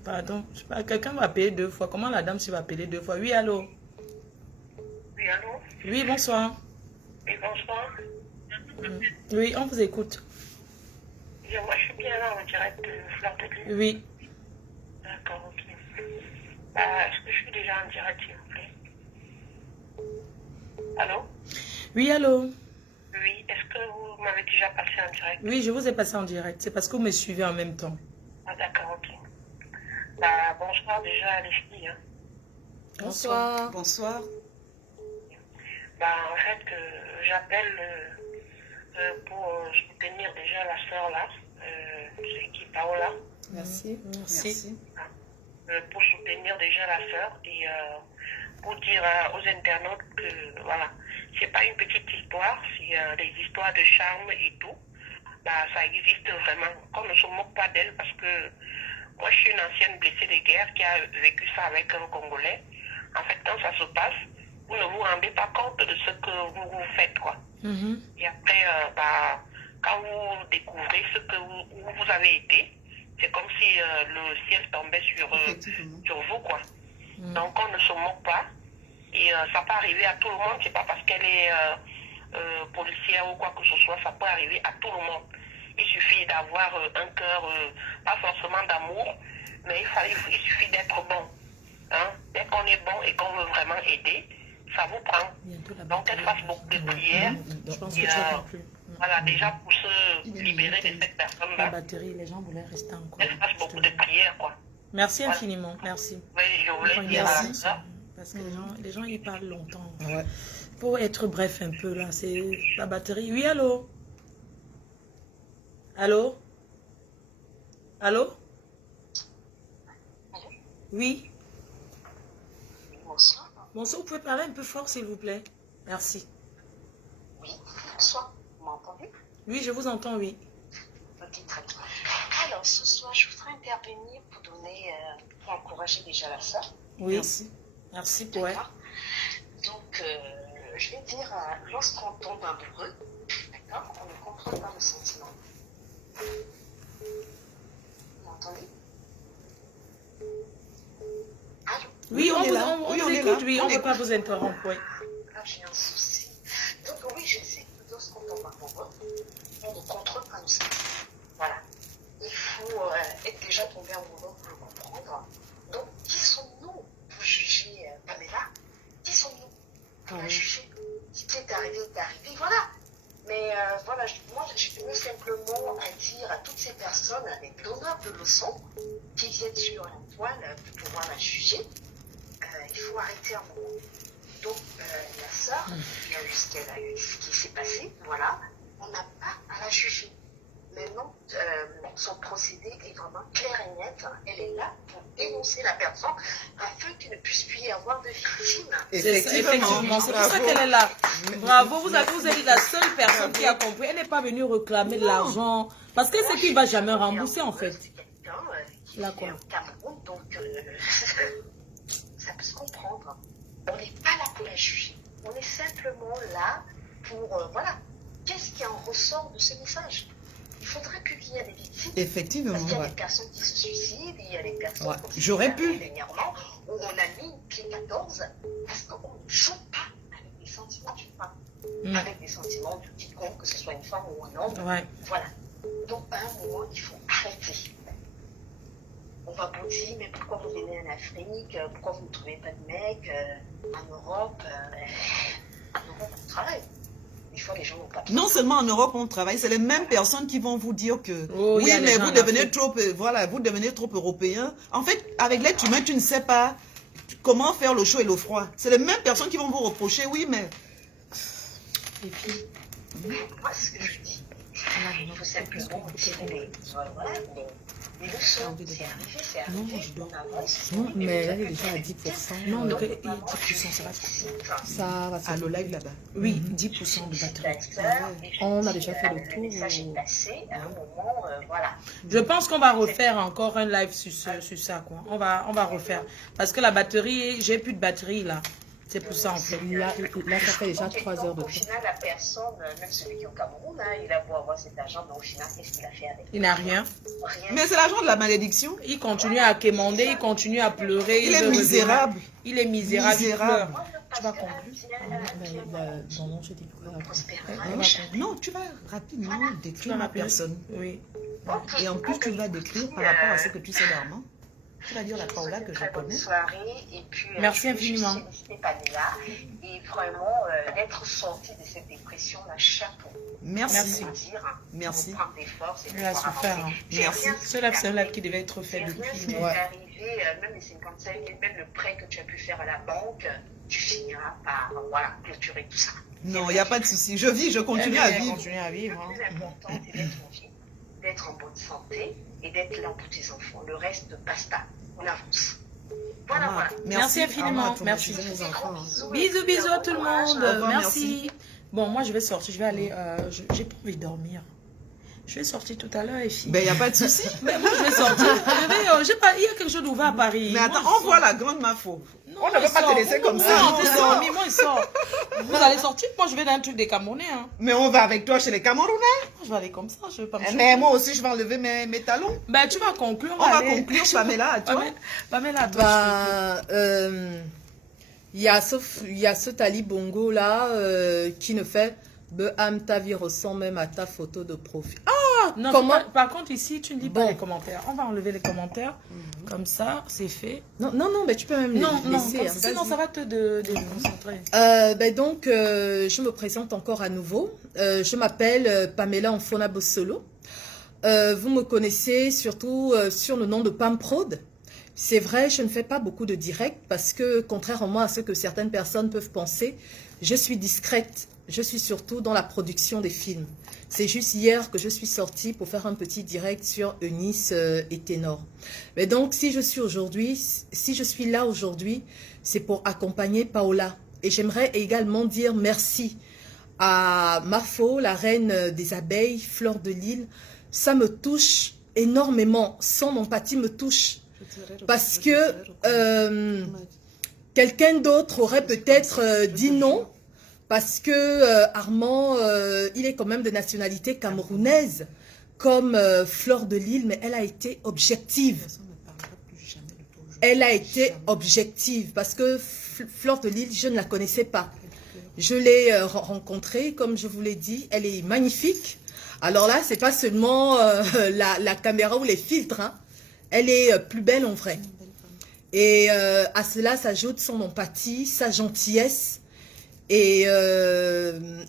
Pardon. Je sais pas, quelqu'un va payer 2 fois. Comment la dame va payer 2 fois? Oui, allô? Oui, allô? Oui, bonsoir. Oui, bonsoir. Oui, on vous écoute. Moi, je suis bien là en direct de Fleur de Lune. Oui. D'accord, ok. Est-ce que je suis déjà en direct, s'il vous plaît? Allô? Oui, allô? Oui, est-ce que vous m'avez déjà passé en direct? Oui, je vous ai passé en direct. C'est parce que vous me suivez en même temps. Ah, d'accord, ok. Bonsoir déjà les filles. Hein. Bonsoir. Bonsoir. En fait, j'appelle pour soutenir déjà la sœur là, c'est qui, Paola. Merci. Merci. Pour soutenir déjà la sœur et pour dire aux internautes que voilà, c'est pas une petite histoire, c'est des histoires de charme et tout. Ça existe vraiment. Qu'on ne se moque pas d'elle parce que moi je suis une ancienne blessée de guerre qui a vécu ça avec un Congolais. En fait, quand ça se passe, vous ne vous rendez pas compte de ce que vous faites, quoi. Et après, quand vous découvrez ce que où vous avez été, c'est comme si le ciel tombait sur vous, quoi. Donc, on ne se moque pas. Et ça peut arriver à tout le monde. C'est pas parce qu'elle est policière ou quoi que ce soit, ça peut arriver à tout le monde. Il suffit d'avoir un cœur, pas forcément d'amour, mais il suffit d'être bon. Hein? Dès qu'on est bon et qu'on veut vraiment aider, ça vous prend. Donc, elle fasse beaucoup de prières. Je pense que Et, tu n'as plus. voilà, déjà pour se libérer de cette La personne-là. batterie, les gens voulaient rester encore. Elle fasse beaucoup de prières, quoi. Merci infiniment. Merci. Oui, je voulais dire à ça. Parce que les gens ils parlent longtemps. Pour être bref un peu là, c'est la batterie. Oui, allô? Allô? Allô? Oui? Bonsoir. Bonsoir, vous pouvez parler un peu fort s'il vous plaît? Merci. Oui, bonsoir. Vous m'entendez? Oui, je vous entends, oui. Ok, très bien. Alors, ce soir, je voudrais intervenir pour donner, pour encourager déjà la sœur. Oui. Merci. Merci pour elle. Donc, je vais dire, lorsqu'on tombe amoureux, d'accord, on ne contrôle pas le sentiment. Vous m'entendez? Allô? Oui, on vous écoute, oui, on ne veut pas vous interrompre, oui. Là, j'ai un souci. Donc, oui, je sais que lorsqu'on tombe amoureux, on ne contrôle pas le sentiment. Voilà. Il faut être déjà tombé amoureux pour le comprendre. Donc, qui sommes-nous pour juger Pamela? Qui sommes-nous pour la juger? Ce qui est arrivé, voilà. Mais voilà, moi, je tenais simplement à dire à toutes ces personnes, les donneurs de leçons, qui viennent sur la toile pour pouvoir la juger, il faut arrêter un moment. Donc, la sœur, il y a eu ce qui s'est passé, voilà, on n'a pas à la juger. Maintenant, son procédé est vraiment clair et net. Elle est là pour dénoncer la personne afin qu'il ne puisse plus y avoir de victimes. Effectivement, c'est pour ça qu'elle est là. Bravo, vous êtes la seule personne qui a compris. Elle n'est pas venue réclamer de l'argent parce que c'est qu'il ne va jamais rembourser en fait. Là, quoi. Au Cameroun, donc ça peut se comprendre. On n'est pas là pour la juger. On est simplement là pour, voilà, qu'est-ce qui en ressort de ce message? Il faudrait qu'il y ait des victimes. Effectivement. Parce qu'il y a des personnes qui se suicident, il y a des personnes J'aurais pu. Dernièrement, où on a mis pied 14 parce qu'on ne joue pas avec les sentiments d'une femme. Avec des sentiments de quiconque, que ce soit une femme ou un homme. Voilà. Donc, à un moment, il faut arrêter. On va vous dire, mais pourquoi vous venez en Afrique? Pourquoi vous ne trouvez pas de mec en Europe? En Europe, on travaille. Les gens n'ont pas non seulement en Europe on travaille, c'est les mêmes personnes qui vont vous dire que oui, mais vous devenez trop, vous devenez trop européen. En fait, avec l'être humain, tu ne sais pas comment faire le chaud et le froid. C'est les mêmes personnes qui vont vous reprocher, oui, mais. Et puis, moi, ce que je dis, Il faut simplement retirer les... Voilà, mais le son, c'est arrivé, on avance. Non, mais elle est déjà à 10%. Non, il y a 10%, ça va. Ça va. À le live là-bas. Oui, 10% de batterie. On a déjà fait le tour. Le message est passé à un moment, voilà. Je pense qu'on va refaire encore un live sur ça, quoi. On va refaire. Parce que la batterie, j'ai plus de batterie, là. C'est pour ça, en fait. Là, ça fait déjà 3 heures de Au temps. final, la personne, même celui qui est au Cameroun, hein, il a beau avoir cet argent, mais au final, qu'est-ce qu'il a fait avec? Il n'a rien. Rien. Mais c'est l'argent de la malédiction. Il continue à quémander, il continue à pleurer. Il est veut misérable. revenir. Il est misérable. Il pleure. Tu vas conclure? Non, je dis Non, tu vas rapidement décrire la personne. Oui. Et en plus, tu vas décrire par rapport à ce que tu sais d'Armand. Tu vas dire la Paola que je connais. Soirée, et puis, merci infiniment. Et vraiment, d'être sorti de cette dépression-là, chapeau. Merci. Merci. On prend des forces et Il a souffert. Hein. Merci. C'est un live qui devait être fait depuis. Rien n'est arrivé, même les 55, même le prêt que tu as pu faire à la banque, tu finiras par voilà, clôturer tout ça. Non, il n'y a pas de souci. Je vis, je continue à vivre. Le plus important, c'est d'être en vie, d'être en bonne santé et d'être là pour tes enfants. Le reste, basta. On avance. Voilà, voilà. Merci infiniment. Merci. Bisous à tout le monde. Merci. Bon, moi, je vais sortir. Je vais aller. J'ai pas envie de dormir. Je vais sortir tout à l'heure, et Ben, il n'y a pas de souci. Mais moi, je vais sortir. Il y a quelque chose d'ouvert à Paris. Mais attends, on voit la grande Mafo. On ne peut pas te laisser comme ça. Non, t'es dormi, moi, il sort. Vous allez sortir, moi, je vais dans un truc des Camerounais. Hein. Mais on va avec toi chez les Camerounais. Je vais aller comme ça, je vais pas me chauffer. Mais moi aussi, je vais enlever mes talons. Ben, tu vas conclure. On va conclure, Pamela, à toi. Pamela, à toi. Il y a ce Tali Bongo là qui ne fait ta vie ressemble même à ta photo de profil. Ah, non, comment? Par contre, ici, tu ne lis pas les commentaires. On va enlever les commentaires. Comme ça, c'est fait. Non, mais tu peux même laisser. Non, sinon, ça va te déconcentrer. Donc, je me présente encore à nouveau. Je m'appelle Pamela Mfona Bossolo. Vous me connaissez surtout sur le nom de Pam Prod. C'est vrai, je ne fais pas beaucoup de directs parce que, contrairement à ce que certaines personnes peuvent penser, je suis discrète. Je suis surtout dans la production des films. C'est juste hier que je suis sortie pour faire un petit direct sur Eunice et Ténor. Mais donc, si je suis là aujourd'hui, c'est pour accompagner Paola. Et j'aimerais également dire merci à Mafo, la reine des abeilles, Fleur de Lille. Ça me touche énormément. Son empathie me touche. Parce que quelqu'un d'autre aurait peut-être dit non. Parce que Armand, il est quand même de nationalité camerounaise, comme Fleur de Lille, mais elle a été objective. Elle a été objective, parce que Fleur de Lille, je ne la connaissais pas. Je l'ai rencontrée, comme je vous l'ai dit, elle est magnifique. Alors là, c'est pas seulement la caméra ou les filtres, hein. Elle est plus belle en vrai. Et à cela s'ajoute son empathie, sa gentillesse. Et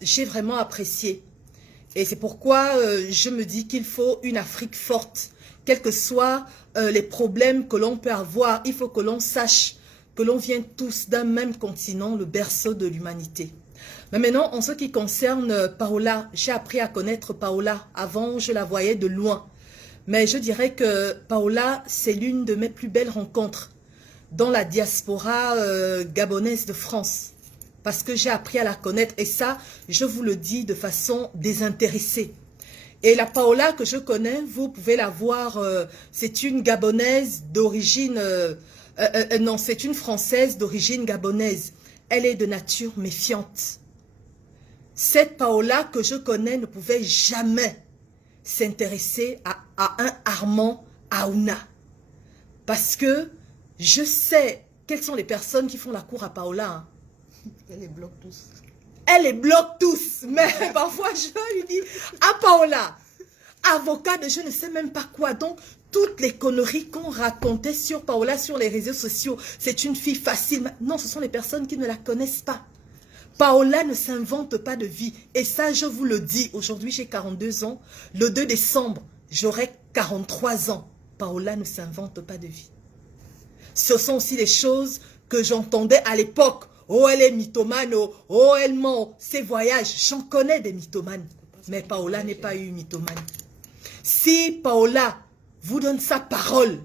j'ai vraiment apprécié. Et c'est pourquoi je me dis qu'il faut une Afrique forte. Quels que soient les problèmes que l'on peut avoir, il faut que l'on sache que l'on vient tous d'un même continent, le berceau de l'humanité. Mais maintenant, en ce qui concerne Paola, j'ai appris à connaître Paola. Avant, je la voyais de loin. Mais je dirais que Paola, c'est l'une de mes plus belles rencontres dans la diaspora gabonaise de France. Parce que j'ai appris à la connaître. Et ça, je vous le dis de façon désintéressée. Et la Paola que je connais, vous pouvez la voir, c'est une Gabonaise d'origine... non, c'est une Française d'origine gabonaise. Elle est de nature méfiante. Cette Paola que je connais ne pouvait jamais s'intéresser à un Armand Aouna. Parce que je sais quelles sont les personnes qui font la cour à Paola. Hein. Elle les bloque tous. Elle les bloque tous. Mais parfois, je lui dis, ah Paola, avocat de je ne sais même pas quoi. Donc, toutes les conneries qu'on racontait sur Paola, sur les réseaux sociaux, c'est une fille facile. Non, ce sont les personnes qui ne la connaissent pas. Paola ne s'invente pas de vie. Et ça, je vous le dis, aujourd'hui, j'ai 42 ans. Le 2 décembre, j'aurai 43 ans. Paola ne s'invente pas de vie. Ce sont aussi les choses que j'entendais à l'époque. Oh, elle est mythomane, oh, elle ment, ses voyages. J'en connais des mythomanes. Mais Paola n'est pas une mythomane. Si Paola vous donne sa parole,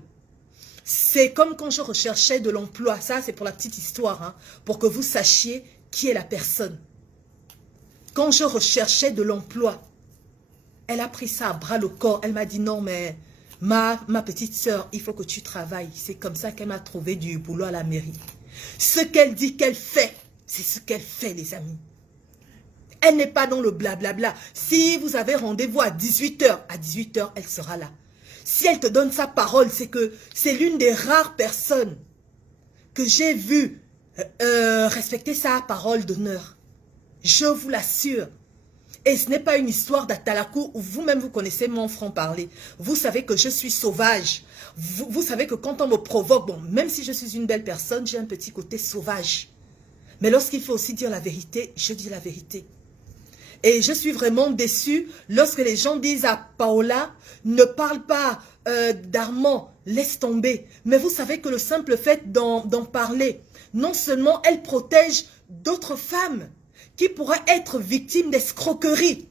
c'est comme quand je recherchais de l'emploi. Ça, c'est pour la petite histoire, hein, pour que vous sachiez qui est la personne. Quand je recherchais de l'emploi, elle a pris ça à bras le corps. Elle m'a dit non, mais ma petite sœur, il faut que tu travailles. C'est comme ça qu'elle m'a trouvé du boulot à la mairie. Ce qu'elle dit qu'elle fait, c'est ce qu'elle fait, les amis. Elle n'est pas dans le blablabla. Si vous avez rendez-vous à 18h, à 18h, elle sera là. Si elle te donne sa parole, c'est que c'est l'une des rares personnes que j'ai vues respecter sa parole d'honneur. Je vous l'assure. Et ce n'est pas une histoire d'Atalakou où vous-même vous connaissez mon franc-parler. Vous savez que je suis sauvage. Vous savez que quand on me provoque, bon, même si je suis une belle personne, j'ai un petit côté sauvage. Mais lorsqu'il faut aussi dire la vérité, je dis la vérité. Et je suis vraiment déçue lorsque les gens disent à Paola, ne parle pas d'Armand, laisse tomber. Mais vous savez que le simple fait d'en parler, non seulement elle protège d'autres femmes qui pourraient être victimes d'escroqueries,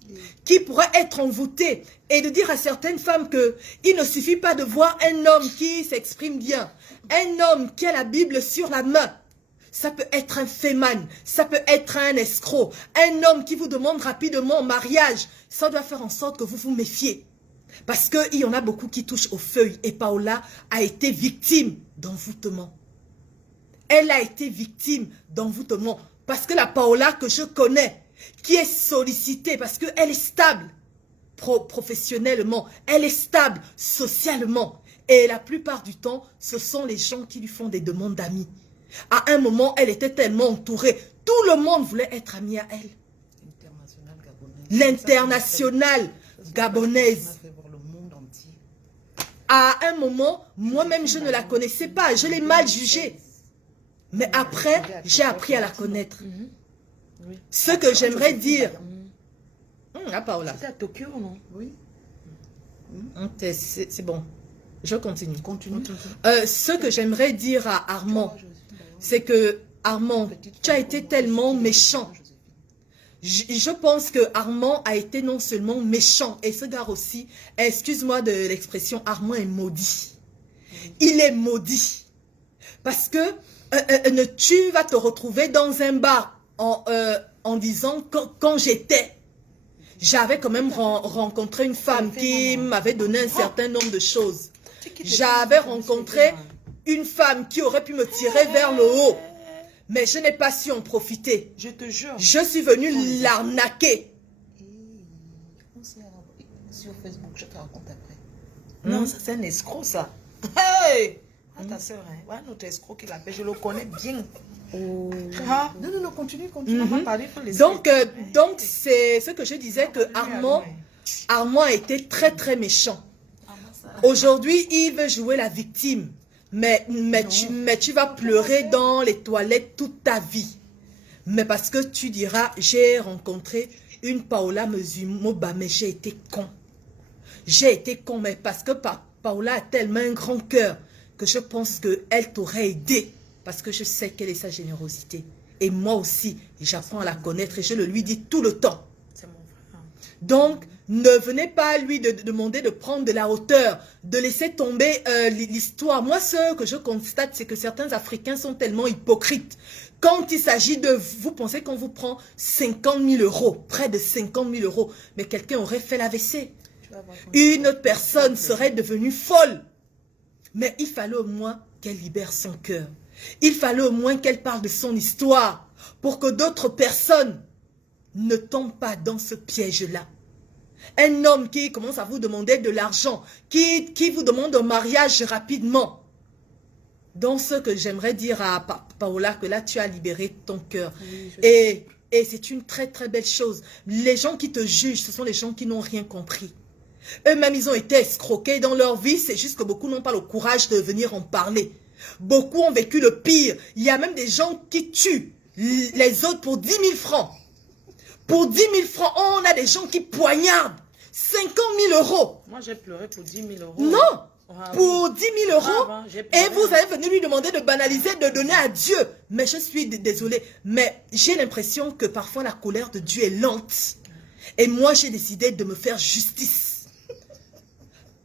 qui pourraient être envoûtées, et de dire à certaines femmes qu'il ne suffit pas de voir un homme qui s'exprime bien, un homme qui a la Bible sur la main. Ça peut être un féman, ça peut être un escroc, un homme qui vous demande rapidement en mariage. Ça doit faire en sorte que vous vous méfiez. Parce qu'il y en a beaucoup qui touchent aux feuilles. Et Paola a été victime d'envoûtement. Elle a été victime d'envoûtement. Parce que la Paola que je connais, qui est sollicitée, parce qu'elle est stable professionnellement, elle est stable socialement. Et la plupart du temps, ce sont les gens qui lui font des demandes d'amis. À un moment, elle était tellement entourée. Tout le monde voulait être ami à elle. L'internationale gabonaise. À un moment, moi-même, je ne la connaissais pas. Je l'ai mal jugée. Mais après, j'ai appris à la connaître. Ce que j'aimerais dire... Paola. C'était à Tokyo, non? Oui. C'est bon. Je continue. Continue. Ce que j'aimerais dire à Armand, c'est que, Armand, tu as été tellement méchant. Je pense que Armand a été non seulement méchant, et ce gars aussi, excuse-moi de l'expression, Armand est maudit. Il est maudit. Parce que tu vas te retrouver dans un bar en disant, quand j'avais quand même rencontré une femme qui m'avait donné un certain nombre de choses. J'avais rencontré une femme qui aurait pu me tirer vers le haut. Mais je n'ai pas su en profiter. Je te jure. Je suis venue l'arnaquer. Sur Facebook, je te raconte après. Non, ça c'est un escroc, ça. Hey! Ta soeur, hein. Ouais, notre escroc qui l'appelle, je le connais bien. Oh. Ah. Non, continue. On va parler pour les donc c'est ce que je disais que Armand a été très très méchant. Aujourd'hui, il veut jouer la victime. Mais tu vas pleurer dans les toilettes toute ta vie. Mais parce que tu diras, j'ai rencontré une Paola Mezumoba, mais j'ai été con. J'ai été con, mais parce que Paola a tellement un grand cœur que je pense qu'elle t'aurait aidé. Parce que je sais quelle est sa générosité. Et moi aussi, j'apprends à la connaître et je le lui dis tout le temps. C'est mon frère. Donc, ne venez pas lui demander de prendre de la hauteur, de laisser tomber l'histoire. Moi, ce que je constate, c'est que certains Africains sont tellement hypocrites. Quand il s'agit de vous pensez qu'on vous prend 50 000 euros, près de 50 000 euros, mais quelqu'un aurait fait l'AVC. Une autre personne serait devenue folle. Mais il fallait au moins qu'elle libère son cœur. Il fallait au moins qu'elle parle de son histoire pour que d'autres personnes ne tombent pas dans ce piège-là. Un homme qui commence à vous demander de l'argent, qui vous demande un mariage rapidement. Donc ce que j'aimerais dire à Paola, que là tu as libéré ton cœur. Oui, et c'est une très très belle chose. Les gens qui te jugent, ce sont les gens qui n'ont rien compris. Eux-mêmes, ils ont été escroqués dans leur vie. C'est juste que beaucoup n'ont pas le courage de venir en parler. Beaucoup ont vécu le pire. Il y a même des gens qui tuent les autres pour 10 000 francs. Pour 10 000 francs, on a des gens qui poignardent 50 000 euros. Moi, j'ai pleuré pour 10 000 euros. Non, pour 10 000 euros. Et vous avez venu lui demander de banaliser, de donner à Dieu. Mais je suis désolée. Mais j'ai l'impression que parfois la colère de Dieu est lente. Et moi, j'ai décidé de me faire justice.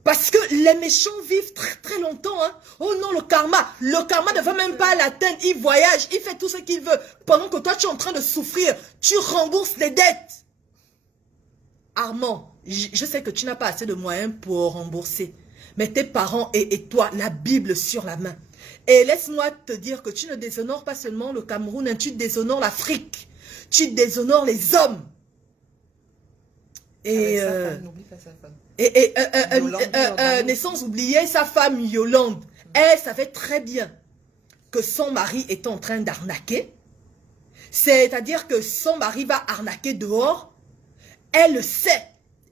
Parce que les méchants vivent très très longtemps. Hein. Oh non, le karma ne va même pas l'atteindre. Il voyage, il fait tout ce qu'il veut. Pendant que toi, tu es en train de souffrir, tu rembourses les dettes. Armand, je sais que tu n'as pas assez de moyens pour rembourser. Mais tes parents et toi, la Bible sur la main. Et laisse-moi te dire que tu ne déshonores pas seulement le Cameroun, hein, tu déshonores l'Afrique. Tu déshonores les hommes. Et, n'oublie pas sa femme. Naissance oubliée, sa femme Yolande. Elle savait très bien que son mari était en train d'arnaquer. C'est-à-dire que son mari va arnaquer dehors. Elle le sait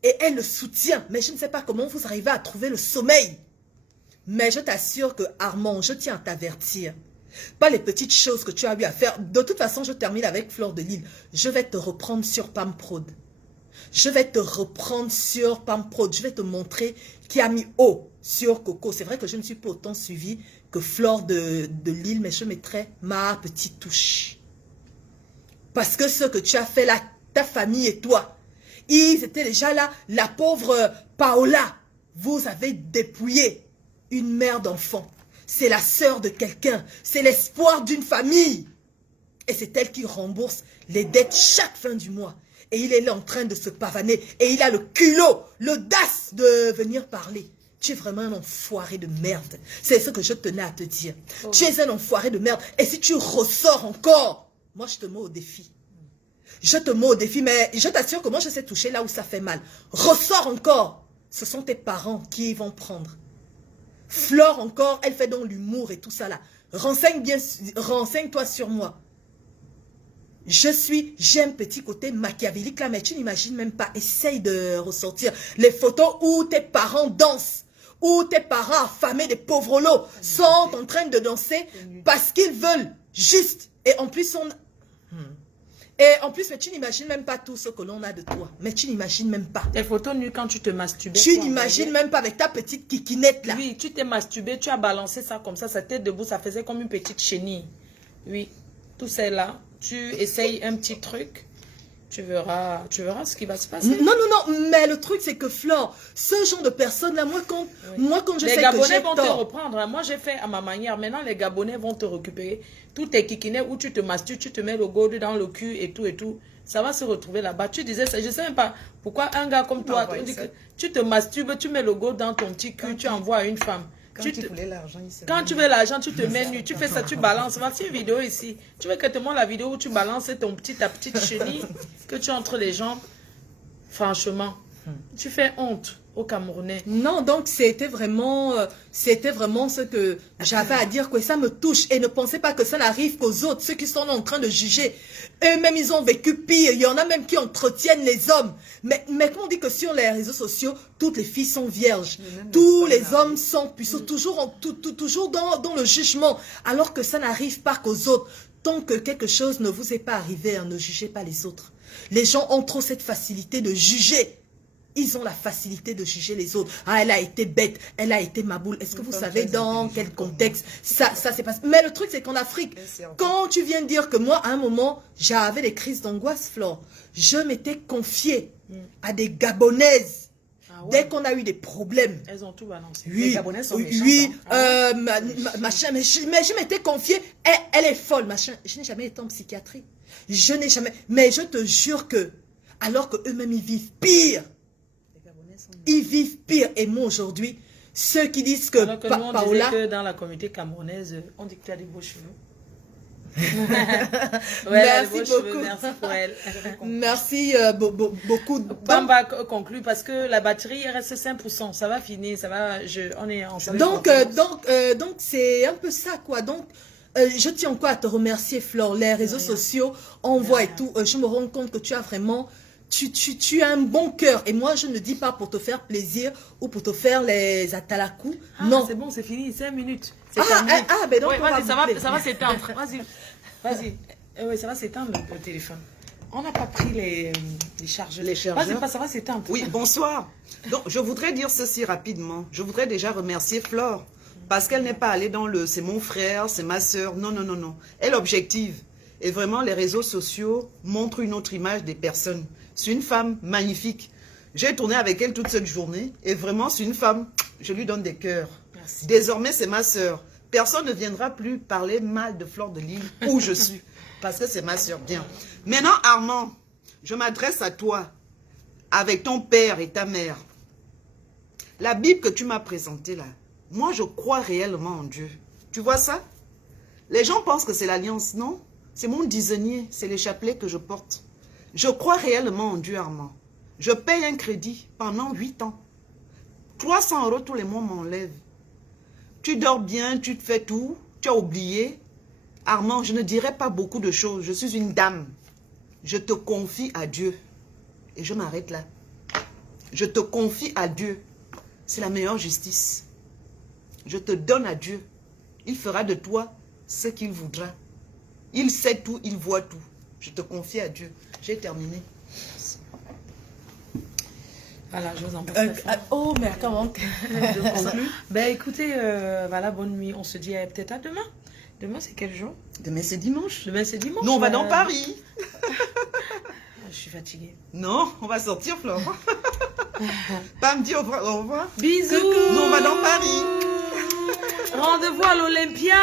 et elle le soutient. Mais je ne sais pas comment vous arrivez à trouver le sommeil. Mais je t'assure que Armand, je tiens à t'avertir. Pas les petites choses que tu as eu à faire. De toute façon, je termine avec Fleur de Lille. Je vais te reprendre sur Pam Prod. Je vais te reprendre sur Pam Prod. Je vais te montrer qui a mis haut sur Coco. C'est vrai que je ne suis pas autant suivi que Fleur de Lille, mais je mettrai ma petite touche. Parce que ce que tu as fait là, ta famille et toi, ils étaient déjà là. La pauvre Paola, vous avez dépouillé une mère d'enfant. C'est la sœur de quelqu'un. C'est l'espoir d'une famille. Et c'est elle qui rembourse les dettes chaque fin du mois. Et il est là en train de se pavaner. Et il a le culot, l'audace de venir parler. Tu es vraiment un enfoiré de merde. C'est ce que je tenais à te dire. Oh. Tu es un enfoiré de merde. Et si tu ressors encore, moi je te mets au défi. Je te mets au défi, mais je t'assure que moi je sais toucher là où ça fait mal. Ressors encore. Ce sont tes parents qui vont prendre. Flore encore, elle fait donc l'humour et tout ça là. Renseigne-toi sur moi. J'ai un petit côté machiavélique là, mais tu n'imagines même pas. Essaye de ressortir les photos où tes parents dansent, où tes parents affamés des pauvres lots sont en train de danser parce qu'ils veulent juste. Et en plus, mais tu n'imagines même pas tout ce que l'on a de toi. Mais tu n'imagines même pas. Les photos nues quand tu te masturbais. Tu n'imagines même pas avec ta petite kikinette là. Oui, tu t'es masturbé, tu as balancé ça comme ça tête debout, ça faisait comme une petite chenille. Oui, tout ça là. Tu essayes un petit truc, tu verras ce qui va se passer. Non, mais le truc c'est que Flore, ce genre de personnes là, moi quand je sais que j'ai tort. Les Gabonais vont te reprendre. Moi j'ai fait à ma manière. Maintenant les Gabonais vont te récupérer. Tous tes kikinets où tu te masturbes, tu te mets le gourde dans le cul et tout. Ça va se retrouver là-bas. Tu disais ça, je sais même pas pourquoi un gars comme toi, tu te masturbes, tu mets le gourde dans ton petit cul, tu envoies à une femme. Quand tu veux l'argent, tu te mets nu. Tu fais ça, tu balances. Voici une vidéo ici. Tu veux que te montre la vidéo où tu balances ta petite chenille que tu as entre les jambes. Franchement, tu fais honte aux Camerounais. Non, donc c'était vraiment ce que j'avais à dire, que ça me touche. Et ne pensez pas que ça n'arrive qu'aux autres, ceux qui sont en train de juger. Eux-mêmes, ils ont vécu pire. Il y en a même qui entretiennent les hommes. Mais comme on dit que sur les réseaux sociaux, toutes les filles sont vierges. Tous les hommes sont puissants, toujours dans le jugement. Alors que ça n'arrive pas qu'aux autres. Tant que quelque chose ne vous est pas arrivé, ne jugez pas les autres. Les gens ont trop cette facilité de juger. Ils ont la facilité de juger les autres. Ah, elle a été bête, elle a été maboule. Est-ce que vous savez dans quel contexte ça s'est passé? Mais le truc, c'est qu'en Afrique, quand tu viens de dire que moi, à un moment, j'avais des crises d'angoisse, Flore, je m'étais confiée à des Gabonaises. Ah ouais. Dès qu'on a eu des problèmes. Elles ont tout balancé. Oui, les Gabonaises sont méchantes, oui, machin, mais je m'étais confiée. Elle est folle, machin. Je n'ai jamais été en psychiatrie. Je n'ai jamais. Mais je te jure que, alors qu'eux-mêmes, ils vivent pire. Ils vivent pire. Et moi, aujourd'hui, ceux qui disent que, alors que nous, on disait que dans la communauté camerounaise, on dit que tu as des beaux cheveux. Merci beaucoup. Merci pour elle. Merci beaucoup. On va conclure parce que la batterie reste 5%. Ça va finir. Ça va, on est ensemble. Donc c'est un peu ça, quoi. Donc, je tiens encore à te remercier, Flore. Les réseaux sociaux, on voit et tout. Je me rends compte que tu as vraiment... Tu as un bon cœur. Et moi, je ne dis pas pour te faire plaisir ou pour te faire les atalakou. Non. C'est bon, c'est fini. 5 minutes. Ben donc, ça va s'éteindre. Vas-y. Oui, ça va s'éteindre le téléphone. On n'a pas pris les chargeurs. Vas-y, ça va s'éteindre. Oui, bonsoir. Donc, je voudrais dire ceci rapidement. Je voudrais déjà remercier Flore. Parce qu'elle n'est pas allée dans le « c'est mon frère, c'est ma soeur ». Non. Elle est objective. Et vraiment, les réseaux sociaux montrent une autre image des personnes. C'est une femme magnifique. J'ai tourné avec elle toute cette journée. Et vraiment, c'est une femme, je lui donne des cœurs. Merci. Désormais, c'est ma sœur. Personne ne viendra plus parler mal de Fleur de Lys où je suis. Parce que c'est ma sœur. Bien. Maintenant, Armand, je m'adresse à toi, avec ton père et ta mère. La Bible que tu m'as présentée là, moi, je crois réellement en Dieu. Tu vois ça? Les gens pensent que c'est l'alliance, non? C'est mon disonnier, c'est les chapelets que je porte. Je crois réellement en Dieu, Armand. Je paye un crédit pendant 8 ans. 300 € tous les mois m'enlèvent. Tu dors bien, tu te fais tout, tu as oublié. Armand, je ne dirai pas beaucoup de choses. Je suis une dame. Je te confie à Dieu. Et je m'arrête là. Je te confie à Dieu. C'est la meilleure justice. Je te donne à Dieu. Il fera de toi ce qu'il voudra. Il sait tout, il voit tout. Je te confie à Dieu. J'ai terminé. Merci. Voilà, je vous embrasse. Oh, mais comment? Ben écoutez, voilà, bonne nuit. On se dit peut-être à demain. Demain, c'est quel jour? Demain, c'est dimanche. Demain, c'est dimanche. Nous, on va dans Paris. Je suis fatiguée. Non, on va sortir, Flore. Pas me dire au revoir. Bisous. Nous, on va dans Paris. Rendez-vous à l'Olympia.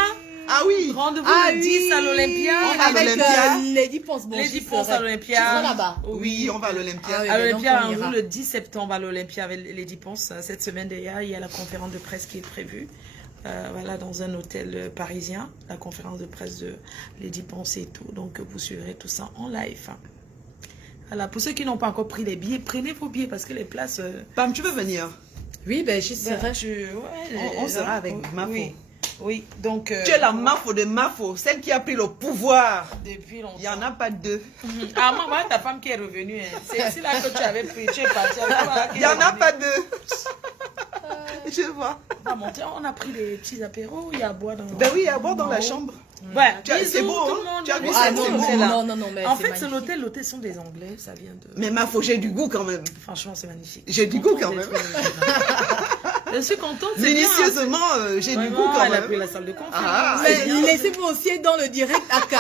Ah oui. Rendez-vous le 10 à l'Olympia. On va à l'Olympia. Lady Ponce. Bon, Lady Ponce à l'Olympia. Tu seras là-bas. Oui, on va à l'Olympia. Ah oui, à l'Olympia, donc on ira. le 10 septembre à l'Olympia avec Lady Ponce. Cette semaine déjà, il y a la conférence de presse qui est prévue. Voilà, dans un hôtel parisien, la conférence de presse de Lady Ponce et tout. Donc, vous suivrez tout ça en live. Voilà, pour ceux qui n'ont pas encore pris les billets, prenez vos billets parce que les places... Pam, tu veux venir? Oui, ben je serai. On sera avec Mafo. Oui, oui, donc... Tu es la Mafo de Mafo, celle qui a pris le pouvoir. Depuis longtemps. Il n'y en a pas deux. Ah, moi, voilà ta femme qui est revenue. Hein. C'est ici là que tu avais pris, tu es parti. Il n'y en a pas deux. Je vois. On a pris des petits apéros, il y a à boire dans... Ben oui, il y a à boire dans la chambre. Ouais, c'est beau, tout hein? le monde. Tu as vu, Ah, c'est non, beau. c'est là. Non, mais en c'est fait, c'est magnifique. l'hôtel sont des Anglais, ça vient de... Mais Mafo, j'ai du goût quand même. Franchement, c'est magnifique. J'ai du goût quand même. Je suis contente, c'est bien. Minutieusement, j'ai du goût quand Elle a pris même. la salle de conférence. Ah, Laissez-vous aussi dans le direct AK.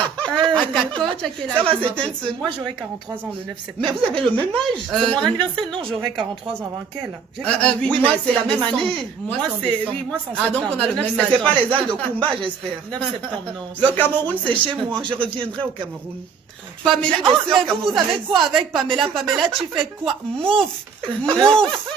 AK coach, à quel âge? Ça va s'éteindre seul. Moi, j'aurai 43 ans le 9 septembre. Mais vous avez le même âge. C'est mon anniversaire. Non, j'aurai 43 ans avant qu'elle. Oui, mais c'est la même année. Moi, c'est en septembre. Ah, donc on a le même âge. C'est pas les âges de Kumba, j'espère. 9 septembre, non. Le Cameroun, c'est chez moi. Je reviendrai au Cameroun. Pamela, J'ai des sœurs mais vous avez quoi avec Pamela? Pamela, tu fais quoi? Mouf! Mouf!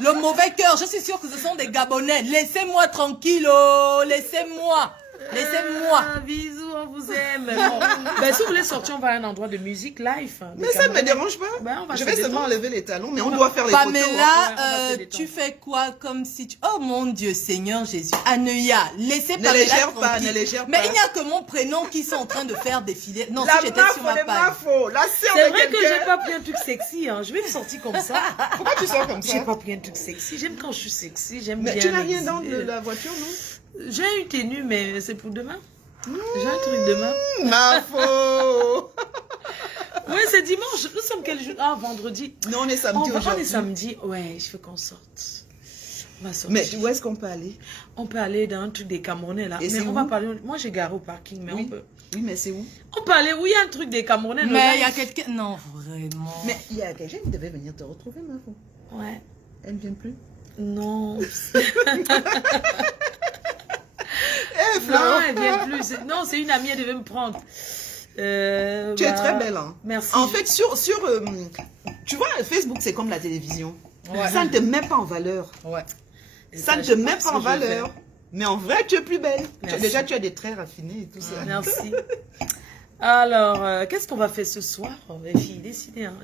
Le mauvais cœur, je suis sûre que ce sont des Gabonais. Laissez-moi tranquille, oh, laissez-moi. Laissez-moi. Bisous, on vous aime. Bon. Ben, si vous voulez sortir, on va à un endroit de musique live. Mais ça ne me dérange pas. Ben, je vais seulement enlever les talons, mais on doit faire les photos. Pamela, tu fais quoi comme si tu... Oh mon Dieu, Seigneur Jésus. Aneuya, laissez Pamela les gère pas, tranquille. ne les gère Mais pas. il n'y a que mon prénom qui sont en train de faire défiler. Non, La si j'étais sur ma Mafo de page. Mafo, la sœur C'est de vrai que quelqu'un. j'ai pas pris un truc sexy. Hein. Je vais me sortir comme ça. Pourquoi tu sors comme J'ai ça? pas pris un truc sexy. J'aime quand je suis sexy. J'aime Mais bien. tu n'as rien les dans idées. la voiture, non? J'ai une tenue, mais c'est pour demain. J'ai un truc demain. Mafo. Oui, c'est dimanche. Nous sommes quel jour? Ah, vendredi. Non, on est samedi On est aujourd'hui. samedi. Ouais, je veux qu'on sorte. On va sortir. Mais où est-ce qu'on peut aller? On peut aller dans un truc des Camerounais là. Et mais c'est on où? va parler. Moi, j'ai garé au parking, mais Oui. on peut. Oui, mais c'est où? On peut aller où il y a un truc des Camerounais. le Mais il y a live. quelqu'un... Non, vraiment. Mais il y a quelqu'un qui devait venir te retrouver, Mafo. Ouais. Elle ne vient plus? Non. Eh, Flo. Non, elle vient plus. Non, c'est une amie, elle devait me prendre. Tu es très belle, hein. Merci. En fait, tu vois, Facebook, c'est comme la télévision. Ouais. Ça ne te met pas en valeur. Ouais. Ça ne je te sais met ce pas que en je vais valeur. faire. Mais en vrai, tu es plus belle. Merci. Déjà, tu as des traits raffinés et tout ça. Merci. Alors, qu'est-ce qu'on va faire ce soir, les filles? Décidez. Hein.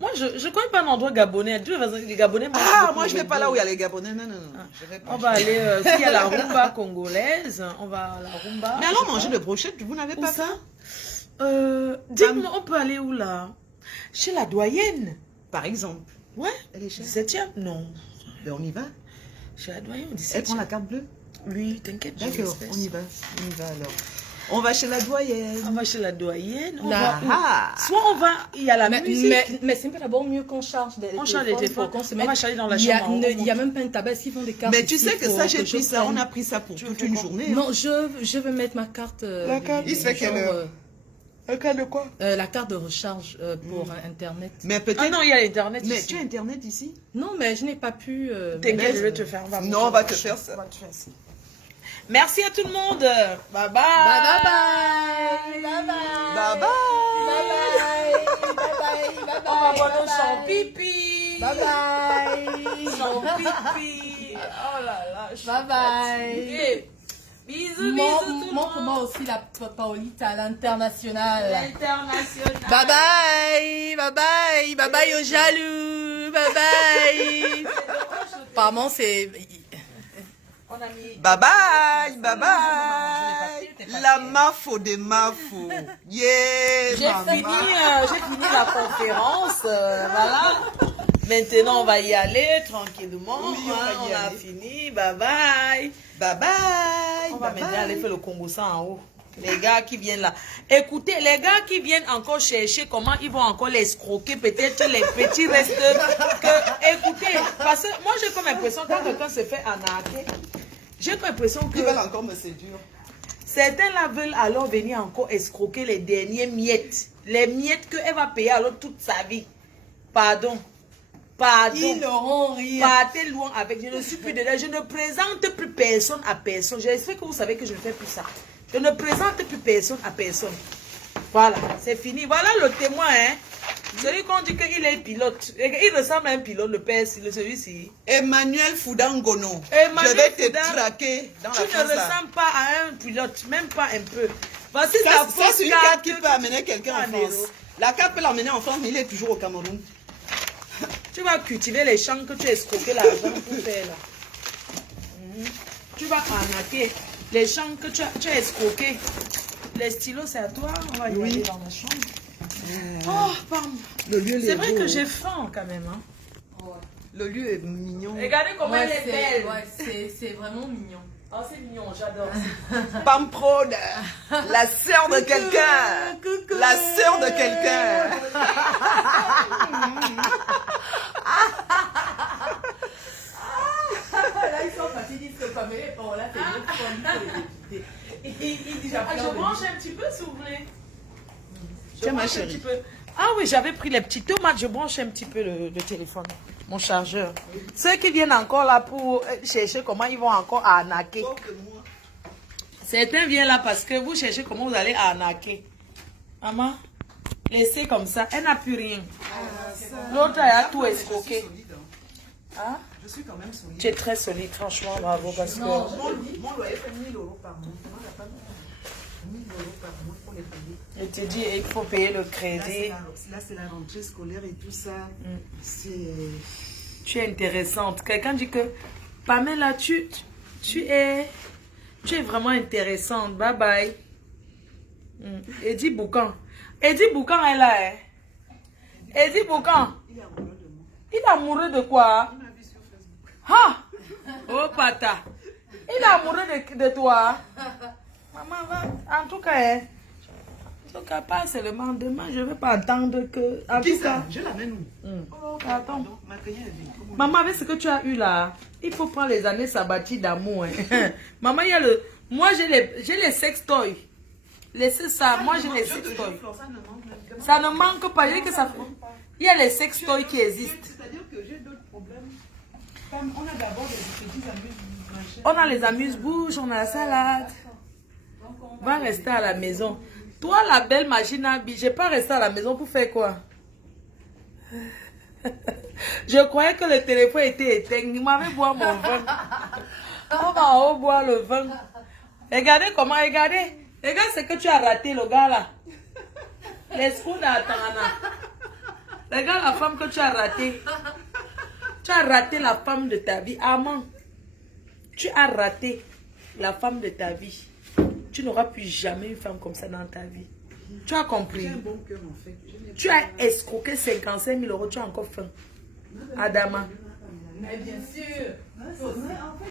Moi, je connais pas un endroit gabonais. De toute façon, les Gabonais. Ah, moi, je vais pas là où il y a les Gabonais. Non, non, non. Ah. Je vais pas. On va aller, s'il y a la rumba congolaise, on va à la rumba. Mais allons manger de brochettes, vous n'avez Où pas ça? ça? Dites-moi, on peut aller où là? Chez la doyenne. Par exemple. Ouais. Elle est chère. 17e? Non. Ben, on y va. Chez la doyenne, 17e. Elle prend la carte bleue. Oui, t'inquiète. j'ai D'accord, l'espèce. on y va. On y va alors. On va chez la doyenne. On va chez la doyenne. On Là. va où? Ah. Soit on va, il y a la musique. Mais c'est pas d'abord mieux qu'on charge des On charge les téléphones. pour qu'on se On mette- va charger dans la Il y a- chambre. Il n'y a même pas un tabac, est-ce qu'ils font des cartes Mais tu ici sais que pour ça, j'ai je pris ça. prenne? On a pris ça pour Tu toute veux une quoi? journée. Non, je veux mettre ma carte. La carte, il se fait quelle heure? Un cas de quoi? La carte de recharge pour Internet. Mais peut-être... Ah non, il y a Internet Mais ici. tu as Internet ici? Non, mais je n'ai pas pu... T'inquiète, je vais te faire. Non, on va te faire ça. Merci à tout le monde. Bye bye. Bye bye bye. Bye bye. Bye bye. Bye bye. Bye bye. On va boire nos champs pipi. Bye bye. Champs pipi. Oh là là. Je suis Bye bye. fatiguée. Bisous, bisous tout le monde. Montre-moi aussi la Paolita à l'international. L'international. Bye bye. Bye bye. Bye bye aux jaloux. Bye bye. Apparemment, c'est... On a mis... Bye bye, bye bye. La mafo de mafo. Yeah, J'ai fini la conférence. Voilà. Maintenant, on va y aller tranquillement. Oui, on a fini. Bye bye. Bye bye. On va maintenant aller faire le Congo ça en haut. Les gars qui viennent là. Écoutez, les gars qui viennent encore chercher comment ils vont encore les escroquer, peut-être les petits restes que... Écoutez, parce que moi j'ai comme l'impression quand quelqu'un se fait arnaquer, j'ai comme l'impression que... Ils veulent encore me séduire. Certains là veulent alors venir encore escroquer les derniers miettes. Les miettes qu'elle va payer alors toute sa vie. Pardon. Pardon. Ils n'auront rien. Partez loin avec. Je ne suis plus dedans. Je ne présente plus personne à personne. J'espère que vous savez que je ne fais plus ça. Je ne présente plus personne à personne. Voilà, c'est fini. Voilà le témoin, hein. Celui qu'on dit qu'il est pilote. Il ressemble à un pilote, le père, celui-ci. Emmanuel Foudangono. Emmanuel Je vais te Foudan, traquer dans tu la ne France. ressembles pas à un pilote, même pas un peu. Voici Ça, ta c'est fausse une carte carte qui que peut amener quelqu'un en en France. héros. La carte peut l'emmener en France, mais il est toujours au Cameroun. Tu vas cultiver les champs que tu as escroqué l'argent pour faire là. Tu vas arnaquer les champs que tu as escroqué. Les stylos, c'est à toi. On va y aller dans ma chambre. Oh, pardon. Le lieu C'est vrai que j'ai faim quand même. Hein. Le lieu est mignon. Regardez comment elle est belle. Ouais, c'est vraiment mignon. Oh, c'est mignon, j'adore. Pamprode, la sœur de quelqu'un. La sœur de quelqu'un. Là, ils sont partis, ils disent que Pamela est pas là, c'est une autre folie pour les députés. Il dit, Je branche un petit peu, s'il vous plaît. Tiens, ma branche un chérie. petit peu. Ah oui, j'avais pris les petites tomates. Je branche un petit peu le téléphone, mon chargeur. Ceux qui viennent encore là pour chercher comment ils vont encore arnaquer. Certains viennent là parce que vous cherchez comment vous allez arnaquer. Maman, laissez comme ça. Elle n'a plus rien. L'autre, elle a tout escroqué. Hein? Je suis quand même solide. Tu es très solide, franchement, bravo. Parce que... Non, mon loyer fait 1000 € par mois. Comment la femme 1000 € par mois pour les payer. Je te dis, il faut payer le crédit. Là, c'est la rentrée scolaire et tout ça. Tu es intéressante. Quelqu'un dit que, Pamela, tu es vraiment intéressante. Bye bye. Eddie Boucan. Eddie Boucan est là. Hein? Eddie Boucan. Il est amoureux de quoi? Ah! Oh, pata. Il est amoureux de toi. Maman, va. En tout cas, hein? En tout cas, pas seulement demain, je ne vais pas attendre que... En tout cas, je l'amène où? Attends. Maman, avec ce que tu as eu là, il faut prendre les années sabbatiques d'amour. Hein. Maman, il y a le... Moi, j'ai les sextoys. Laissez ça. Moi, j'ai les sextoys. Ça ne manque pas. Que ça... Il y a les sextoys qui existent. C'est-à-dire que j'ai d'autres problèmes. On a d'abord des petits amuse-bouches. On a les amuse-bouches, on a la salade. Va rester à la maison. Toi, la belle Maginabi, je n'ai pas resté à la maison pour faire quoi? Je croyais que le téléphone était éteint. Il m'avait boire mon vin. On va en haut boire le vin. Regardez comment, regardez. Regarde ce que tu as raté, le gars là. L'espoir d'Atana. Regarde la femme que tu as ratée. Tu as raté la femme de ta vie. Amant. Tu as raté la femme de ta vie. Tu n'auras plus jamais une femme comme ça dans ta vie. Tu as compris? J'ai un bon cœur en fait. Tu as escroqué 55 000 €. Tu as encore faim. Adama. Mais bien sûr.